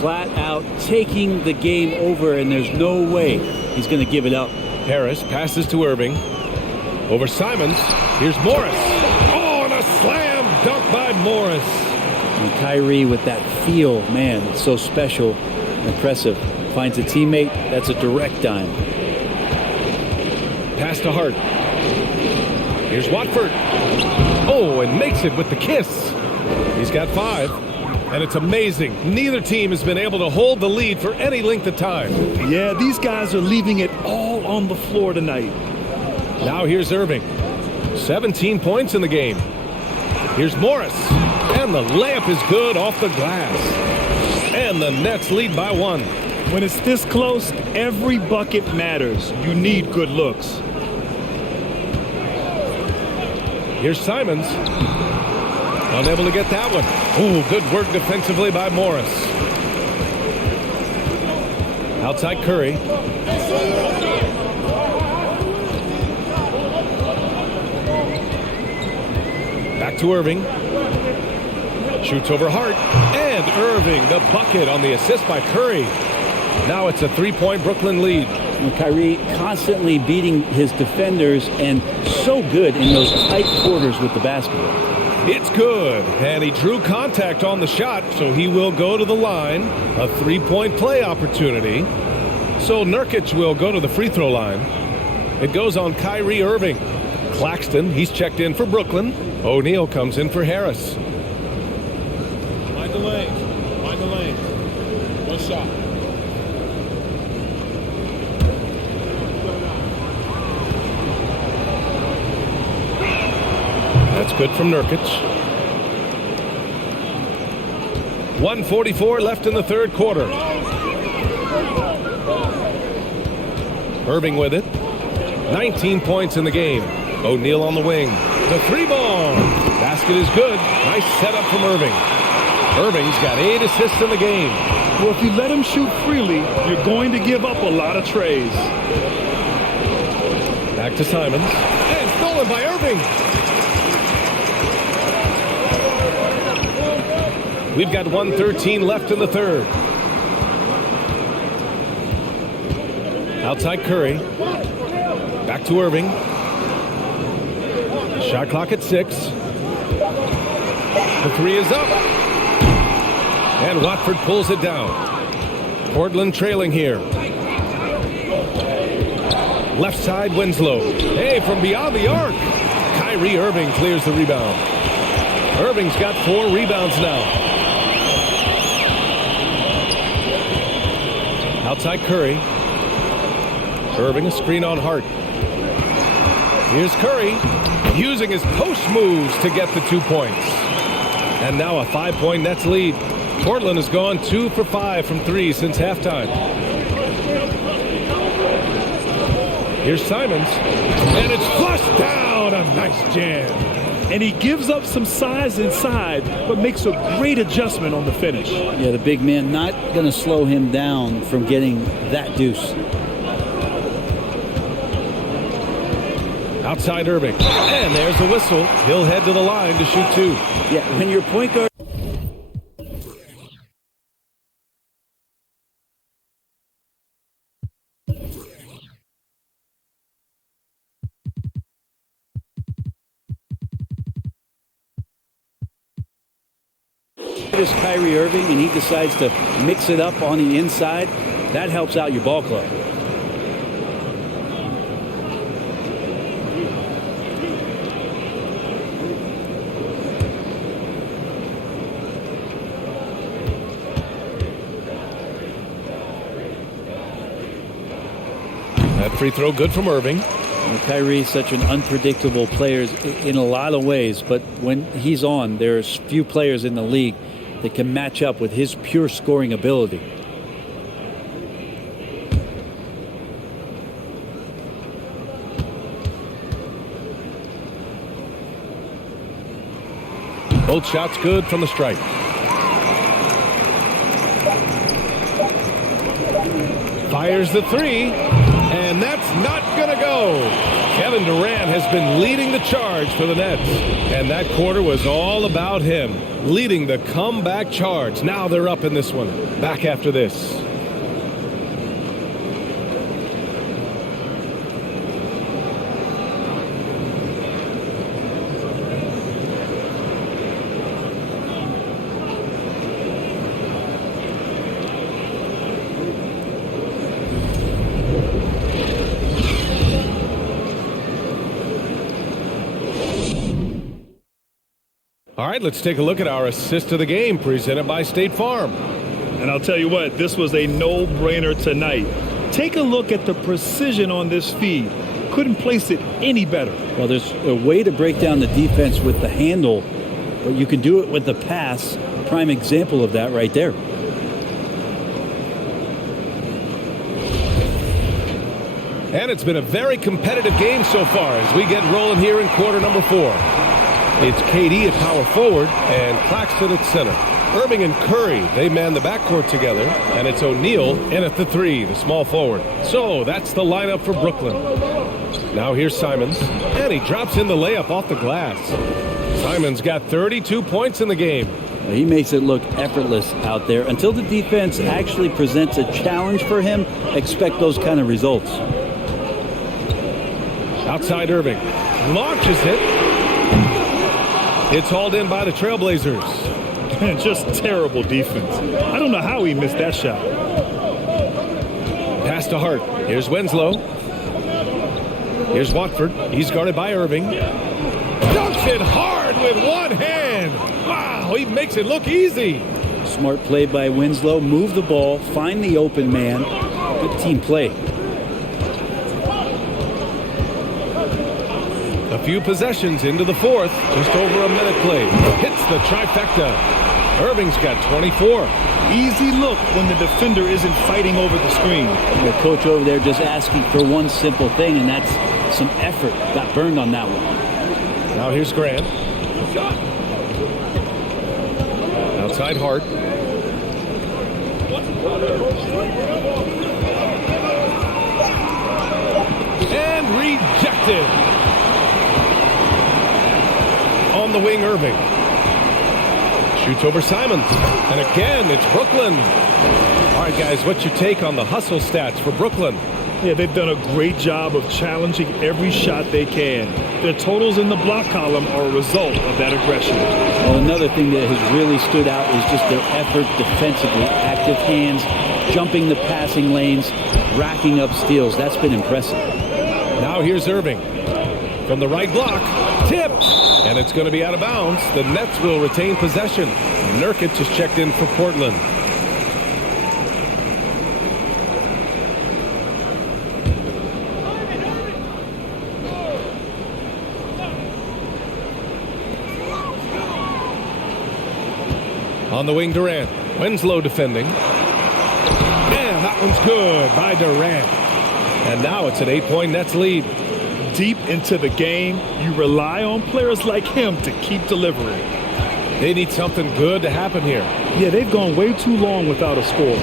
Flat out taking the game over, and there's no way he's going to give it up. Harris passes to Irving. Over Simons. Here's Morris. Oh, and a slam dunk by Morris. And Kyrie with that feel, man, it's so special, impressive. Finds a teammate, that's a direct dime. Pass to Hart. Here's Watford. Oh, and makes it with the kiss. He's got 5. And it's amazing. Neither team has been able to hold the lead for any length of time. Yeah, these guys are leaving it all on the floor tonight. Now here's Irving. 17 points in the game. Here's Morris. And the layup is good off the glass. And the Nets lead by 1. When it's this close, every bucket matters. You need good looks. Here's Simons. Unable to get that one. Ooh, good work defensively by Morris. Outside Curry. Back to Irving. Shoots over Hart. And Irving, the bucket on the assist by Curry. Now it's a 3-point Brooklyn lead. And Kyrie constantly beating his defenders and so good in those tight quarters with the basketball. It's good, and he drew contact on the shot, so he will go to the line. A 3-point play opportunity. So Nurkic will go to the free throw line. It goes on Kyrie Irving. Claxton, he's checked in for Brooklyn. O'Neal comes in for Harris. Mind the lanes. Mind the lanes. One shot. That's good from Nurkic. 1:44 left in the third quarter. Irving with it. 19 points in the game. O'Neal on the wing. The 3-ball. Basket is good. Nice setup from Irving. Irving's got 8 assists in the game. Well, if you let him shoot freely, you're going to give up a lot of trays. Back to Simons. And stolen by Irving. We've got 1:13 left in the third. Outside Curry. Back to Irving. Shot clock at 6. The 3 is up. And Watford pulls it down. Portland trailing here. Left side, Winslow. Hey, from beyond the arc. Kyrie Irving clears the rebound. Irving's got 4 rebounds now. Outside Curry. Irving a screen on Hart. Here's Curry using his post moves to get the 2 points. And now a 5-point Nets lead. Portland has gone 2 for 5 from 3 since halftime. Here's Simons. And it's flushed down. A nice jam. and he gives up some size inside, but makes a great adjustment on the finish. Yeah, the big man not going to slow him down from getting that deuce. Outside Irving. And there's the whistle. He'll head to the line to shoot two. Yeah, when your point guard... is Kyrie Irving, and he decides to mix it up on the inside, that helps out your ball club. That free throw good from Irving. And Kyrie's such an unpredictable player in a lot of ways, but when he's on, there's few players in the league that can match up with his pure scoring ability. Both shots good from the stripe. Fires the three, and that's not going to go. Kevin Durant has been leading the charge for the Nets, and that quarter was all about him, leading the comeback charge. Now they're up in this one. Back after this. All right, let's take a look at our assist of the game presented by State Farm. And I'll tell you what, this was a no-brainer tonight. Take a look at the precision on this feed. Couldn't place it any better. Well, there's a way to break down the defense with the handle, but you can do it with the pass. Prime example of that right there. And it's been a very competitive game so far as we get rolling here in quarter number 4. It's KD at power forward and Claxton at center. Irving and Curry, they man the backcourt together, and it's O'Neal in at the 3, the small forward. So that's the lineup for Brooklyn. Now here's Simons, and he drops in the layup off the glass. Simons got 32 points in the game. He makes it look effortless out there. Until the defense actually presents a challenge for him, expect those kind of results. Outside Irving, launches it. It's hauled in by the Trailblazers. Just terrible defense. I don't know how he missed that shot. Pass to Hart. Here's Winslow. Here's Watford. He's guarded by Irving. Dunks it hard with one hand. Wow, he makes it look easy. Smart play by Winslow. Move the ball. Find the open man. Good team play. A few possessions into the fourth. Just over a minute played. Hits the trifecta. Irving's got 24. Easy look when the defender isn't fighting over the screen. The coach over there just asking for one simple thing, and that's some effort. Got burned on that one. Now here's Grant. Outside Hart. And rejected. On the wing, Irving. Shoots over Simons. And again, it's Brooklyn. All right, guys, what's your take on the hustle stats for Brooklyn? Yeah, they've done a great job of challenging every shot they can. Their totals in the block column are a result of that aggression. Well, another thing that has really stood out is just their effort defensively. Active hands, jumping the passing lanes, racking up steals. That's been impressive. Now here's Irving. From the right block, tipped, and it's going to be out of bounds. The Nets will retain possession. Nurkic is checked in for Portland. On the wing, Durant. Winslow defending. And that one's good by Durant. And now it's an 8-point Nets lead. deep into the game, you rely on players like him to keep delivering. They need something good to happen here. Yeah, they've gone way too long without a score.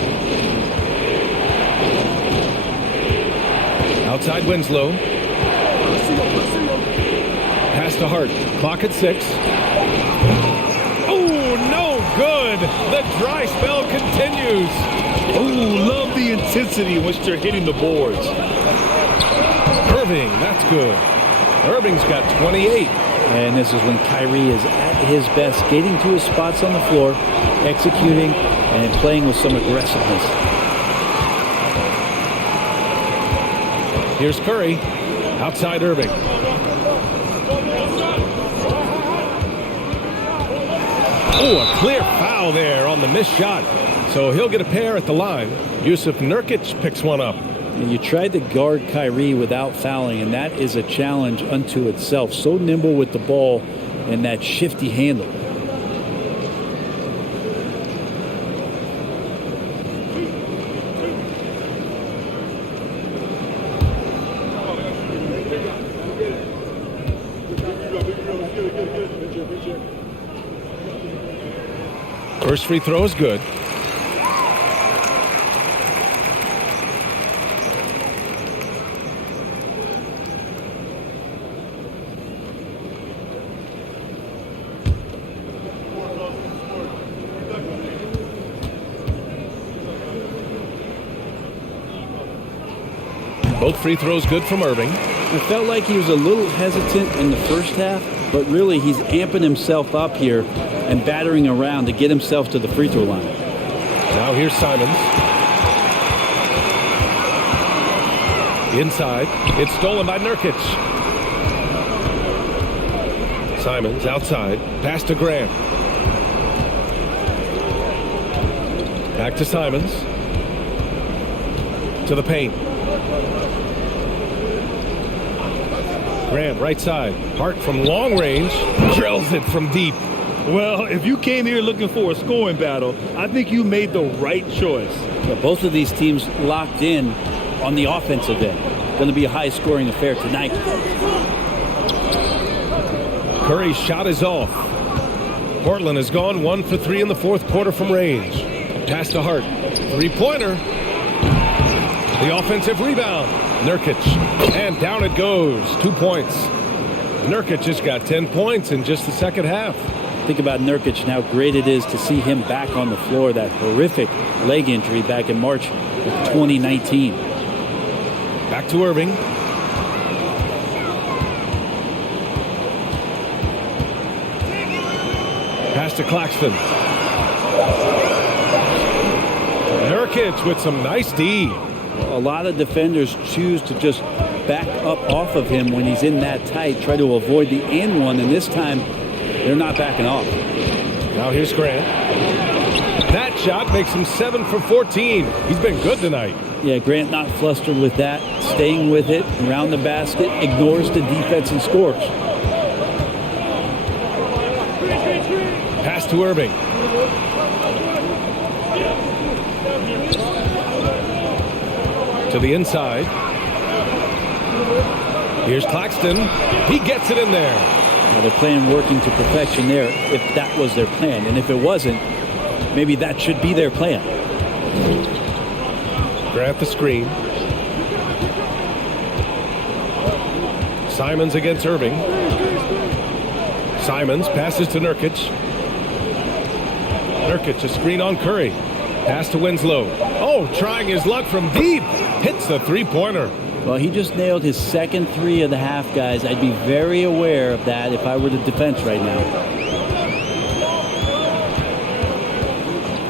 Outside Winslow. Pass to Hart. Clock at 6. Oh, no good. The dry spell continues. Oh, love the intensity in which they're hitting the boards. Irving, that's good. Irving's got 28. And this is when Kyrie is at his best, skating to his spots on the floor, executing, and playing with some aggressiveness. Here's Curry. Outside Irving. Oh, a clear foul there on the missed shot. So he'll get a pair at the line. Yusuf Nurkic picks one up. And you tried to guard Kyrie without fouling, and that is a challenge unto itself. So nimble with the ball and that shifty handle. First free throw is good. Both free throws good from Irving. I felt like he was a little hesitant in the first half, but really he's amping himself up here and battering around to get himself to the free throw line. Now here's Simons. Inside. It's stolen by Nurkic. Simons outside. Pass to Grant. Back to Simons. To the paint. Grant right side. Hart from long range. Drills it from deep. Well, if you came here looking for a scoring battle, I think you made the right choice. Yeah, both of these teams locked in on the offensive end. Going to be a high-scoring affair tonight. Curry's shot is off. Portland has gone 1 for 3 in the fourth quarter from range. Pass to Hart. Three-pointer. The offensive rebound. Nurkic. And down it goes. 2 points. Nurkic just got 10 points in just the second half. Think about Nurkic and how great it is to see him back on the floor. That horrific leg injury back in March of 2019. Back to Irving. Pass to Claxton. Nurkic with some nice D. A lot of defenders choose to just back up off of him when he's in that tight, try to avoid the and one, and this time they're not backing off. Now here's Grant. That shot makes him 7 for 14. He's been good tonight. Yeah, Grant not flustered with that, staying with it around the basket, ignores the defense and scores. Pass to Irving. To the inside. Here's Claxton. He gets it in there. Now they're playing working to perfection there, if that was their plan. And if it wasn't, maybe that should be their plan. Grant the screen. Simons against Irving. Simons passes to Nurkic. Nurkic, a screen on Curry. Pass to Winslow. Oh, trying his luck from deep. Hits the three-pointer. Well, he just nailed his second three of the half, guys. I'd be very aware of that if I were the defense right now.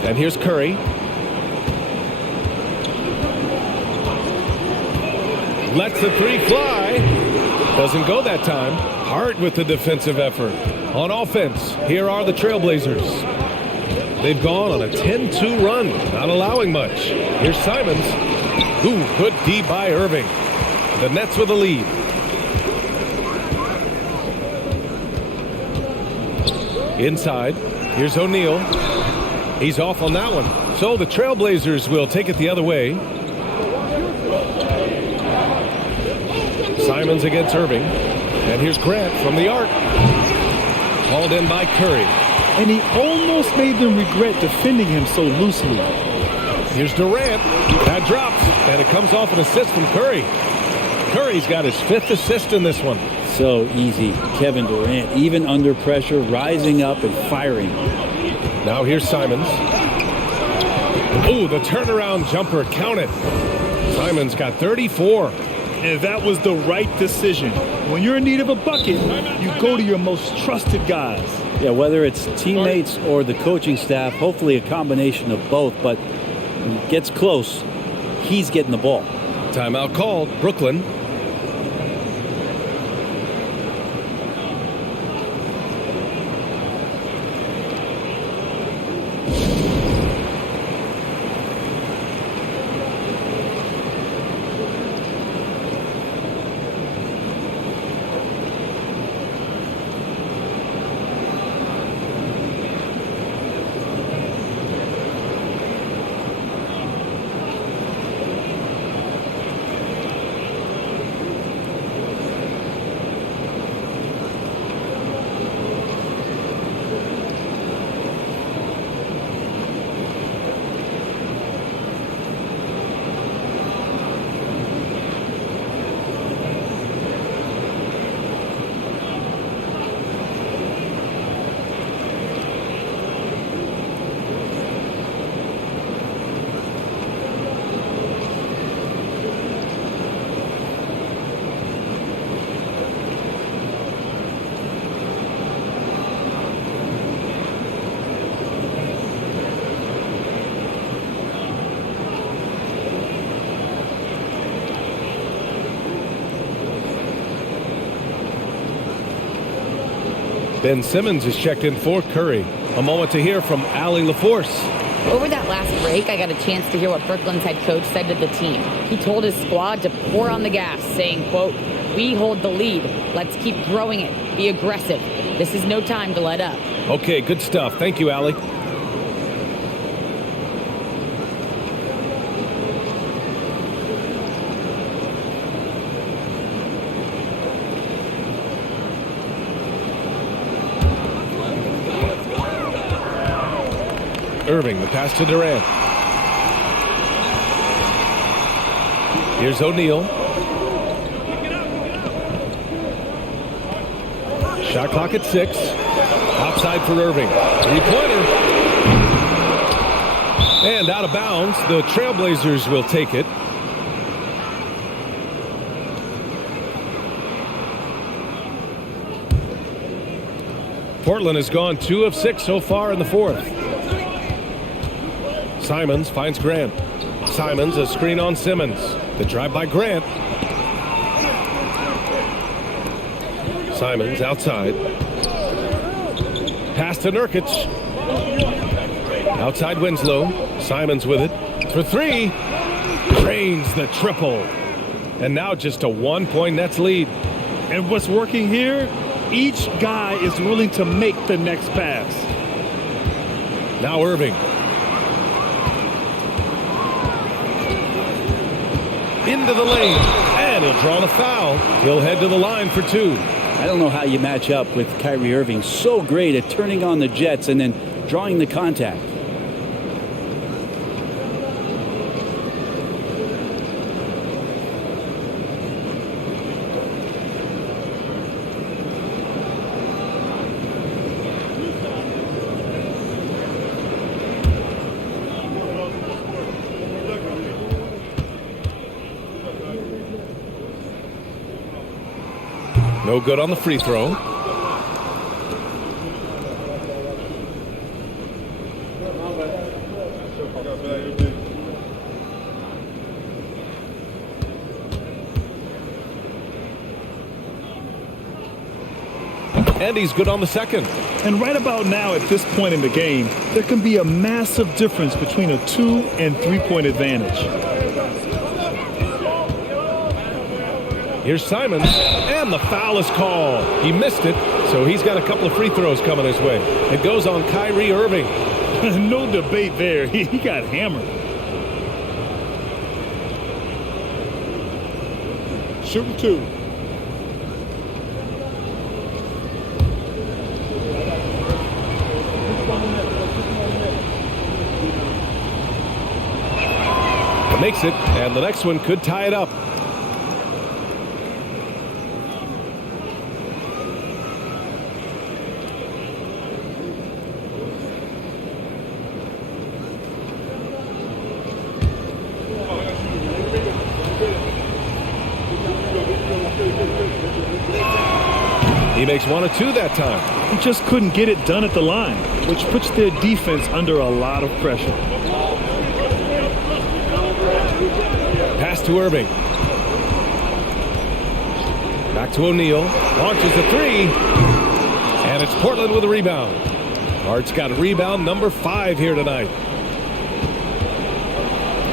And here's Curry. Lets the three fly. Doesn't go that time. Hart with the defensive effort. On offense, here are the Trailblazers. They've gone on a 10-2 run, not allowing much. Here's Simons. Ooh, good D by Irving. The Nets with a lead. Inside, here's O'Neal. He's off on that one. So the Trailblazers will take it the other way. Simons against Irving. And here's Grant from the arc. Hauled in by Curry. And he almost made them regret defending him so loosely. Here's Durant. That drops, and it comes off an assist from Curry. Curry's got his 5th assist in this one. So easy. Kevin Durant, even under pressure, rising up and firing. Now here's Simons. Ooh, the turnaround jumper counted. Simons got 34. And that was the right decision. When you're in need of a bucket, you go to your most trusted guys. Yeah, whether it's teammates or the coaching staff, hopefully a combination of both. But when it gets close, he's getting the ball. Timeout called. Brooklyn. Ben Simmons is checked in for Curry. A moment to hear from Allie LaForce. Over that last break, I got a chance to hear what Brooklyn's head coach said to the team. He told his squad to pour on the gas, saying, quote, "We hold the lead. Let's keep growing it. Be aggressive. This is no time to let up." Okay, good stuff. Thank you, Allie. Irving, the pass to Durant. Here's O'Neal. Shot clock at 6. Outside for Irving. Three-pointer. And out of bounds. The Trailblazers will take it. Portland has gone 2 of 6 so far in the 4th. Simons finds Grant. Simons, a screen on Simmons. The drive by Grant. Simons outside. Pass to Nurkic. Outside Winslow. Simons with it. For 3. Drains the triple. And now just a 1-point Nets lead. And what's working here? Each guy is willing to make the next pass. Now Irving. Into the lane, and he'll draw the foul. He'll head to the line for 2. I don't know how you match up with Kyrie Irving. So great at turning on the Jets and then drawing the contact. No good on the free throw. And he's good on the second. And right about now, at this point in the game, there can be a massive difference between a 2- and 3-point advantage. Here's Simons, and the foul is called. He missed it, so he's got a couple of free throws coming his way. It goes on Kyrie Irving. No debate there. He got hammered. Shooting 2. Makes it, and the next one could tie it up. He makes 1 of 2 that time. He just couldn't get it done at the line, which puts their defense under a lot of pressure. Pass to Irving. Back to O'Neal. Launches a 3. And it's Portland with a rebound. Hart's got a rebound number 5 here tonight.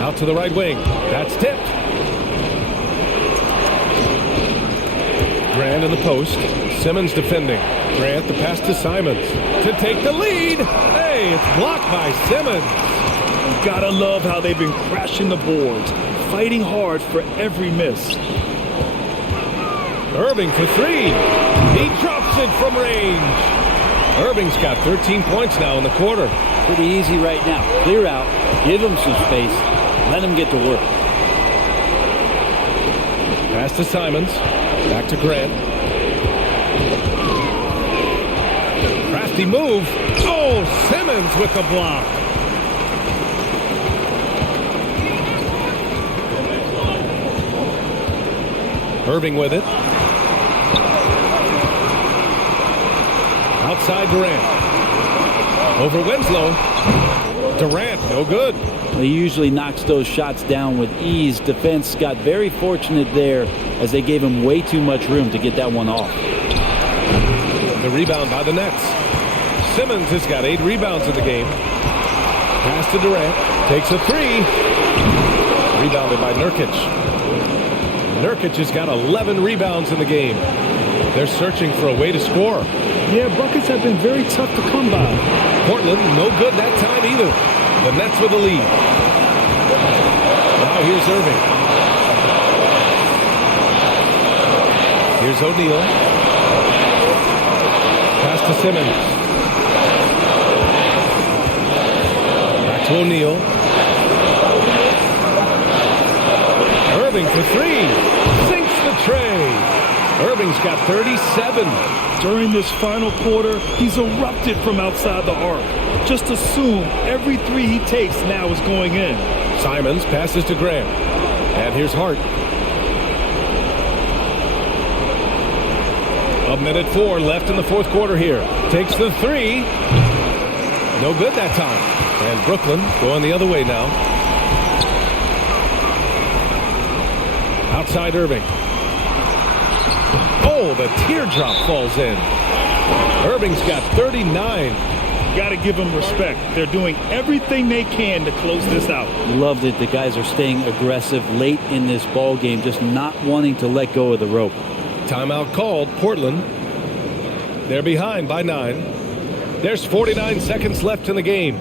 Out to the right wing. That's tipped. Grant in the post. Simmons defending. Grant the pass to Simons to take the lead. Hey, it's blocked by Simmons. You gotta love how they've been crashing the boards, fighting hard for every miss. Irving for 3. He drops it from range. Irving's got 13 points now in the quarter. Pretty easy right now. Clear out, give him some space, let him get to work. Pass to Simons. Back to Grant. Crafty move. Oh, Simmons with the block. Irving with it. Outside Durant. Over Winslow. Durant, no good. He usually knocks those shots down with ease. Defense got very fortunate there as they gave him way too much room to get that one off. The rebound by the Nets. Simmons has got 8 rebounds in the game. Pass to Durant. Takes a 3. Rebounded by Nurkic. Nurkic has got 11 rebounds in the game. They're searching for a way to score. Yeah, buckets have been very tough to come by. Portland, no good that time either. The Nets with the lead. Now here's Irving. Here's O'Neal. Pass to Simmons. Back to O'Neal. Irving for 3. Sinks the tray. Irving's got 37. During this final quarter, he's erupted from outside the arc. Just assume every 3 he takes now is going in. Simons passes to Grant. And here's Hart. 1:04 left in the fourth quarter here. Takes the 3. No good that time. And Brooklyn going the other way now. Outside Irving. Oh, the teardrop falls in. Irving's got 39. Got to give them respect. They're doing everything they can to close this out. Love that the guys are staying aggressive late in this ball game, just not wanting to let go of the rope. Timeout called. Portland. They're behind by 9. There's 49 seconds left in the game.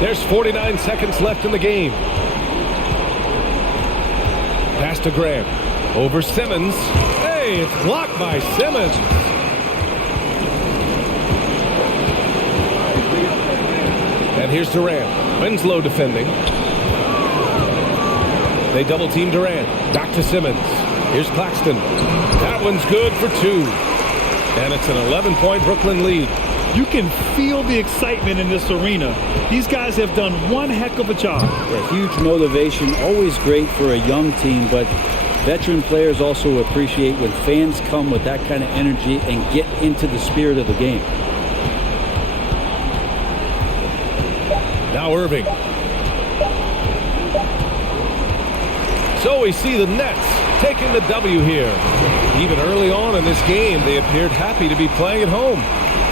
There's 49 seconds left in the game. Pass to Grant. Over Simmons. Hey, it's blocked by Simmons. And here's Durant. Winslow defending. They double team Durant. Back to Simmons. Here's Claxton. That one's good for 2. And it's an 11-point Brooklyn lead. You can feel the excitement in this arena. These guys have done one heck of a job. A huge motivation, always great for a young team, but veteran players also appreciate when fans come with that kind of energy and get into the spirit of the game. Now Irving. So we see the Nets taking the W here. Even early on in this game, they appeared happy to be playing at home.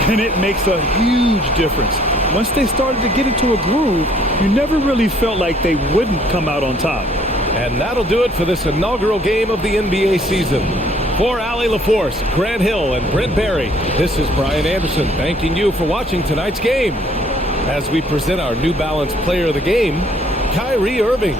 And it makes a huge difference. Once they started to get into a groove, you never really felt like they wouldn't come out on top. And that'll do it for this inaugural game of the NBA season. For Allie LaForce, Grant Hill, and Brent Barry, this is Brian Anderson thanking you for watching tonight's game. As we present our New Balance Player of the Game, Kyrie Irving.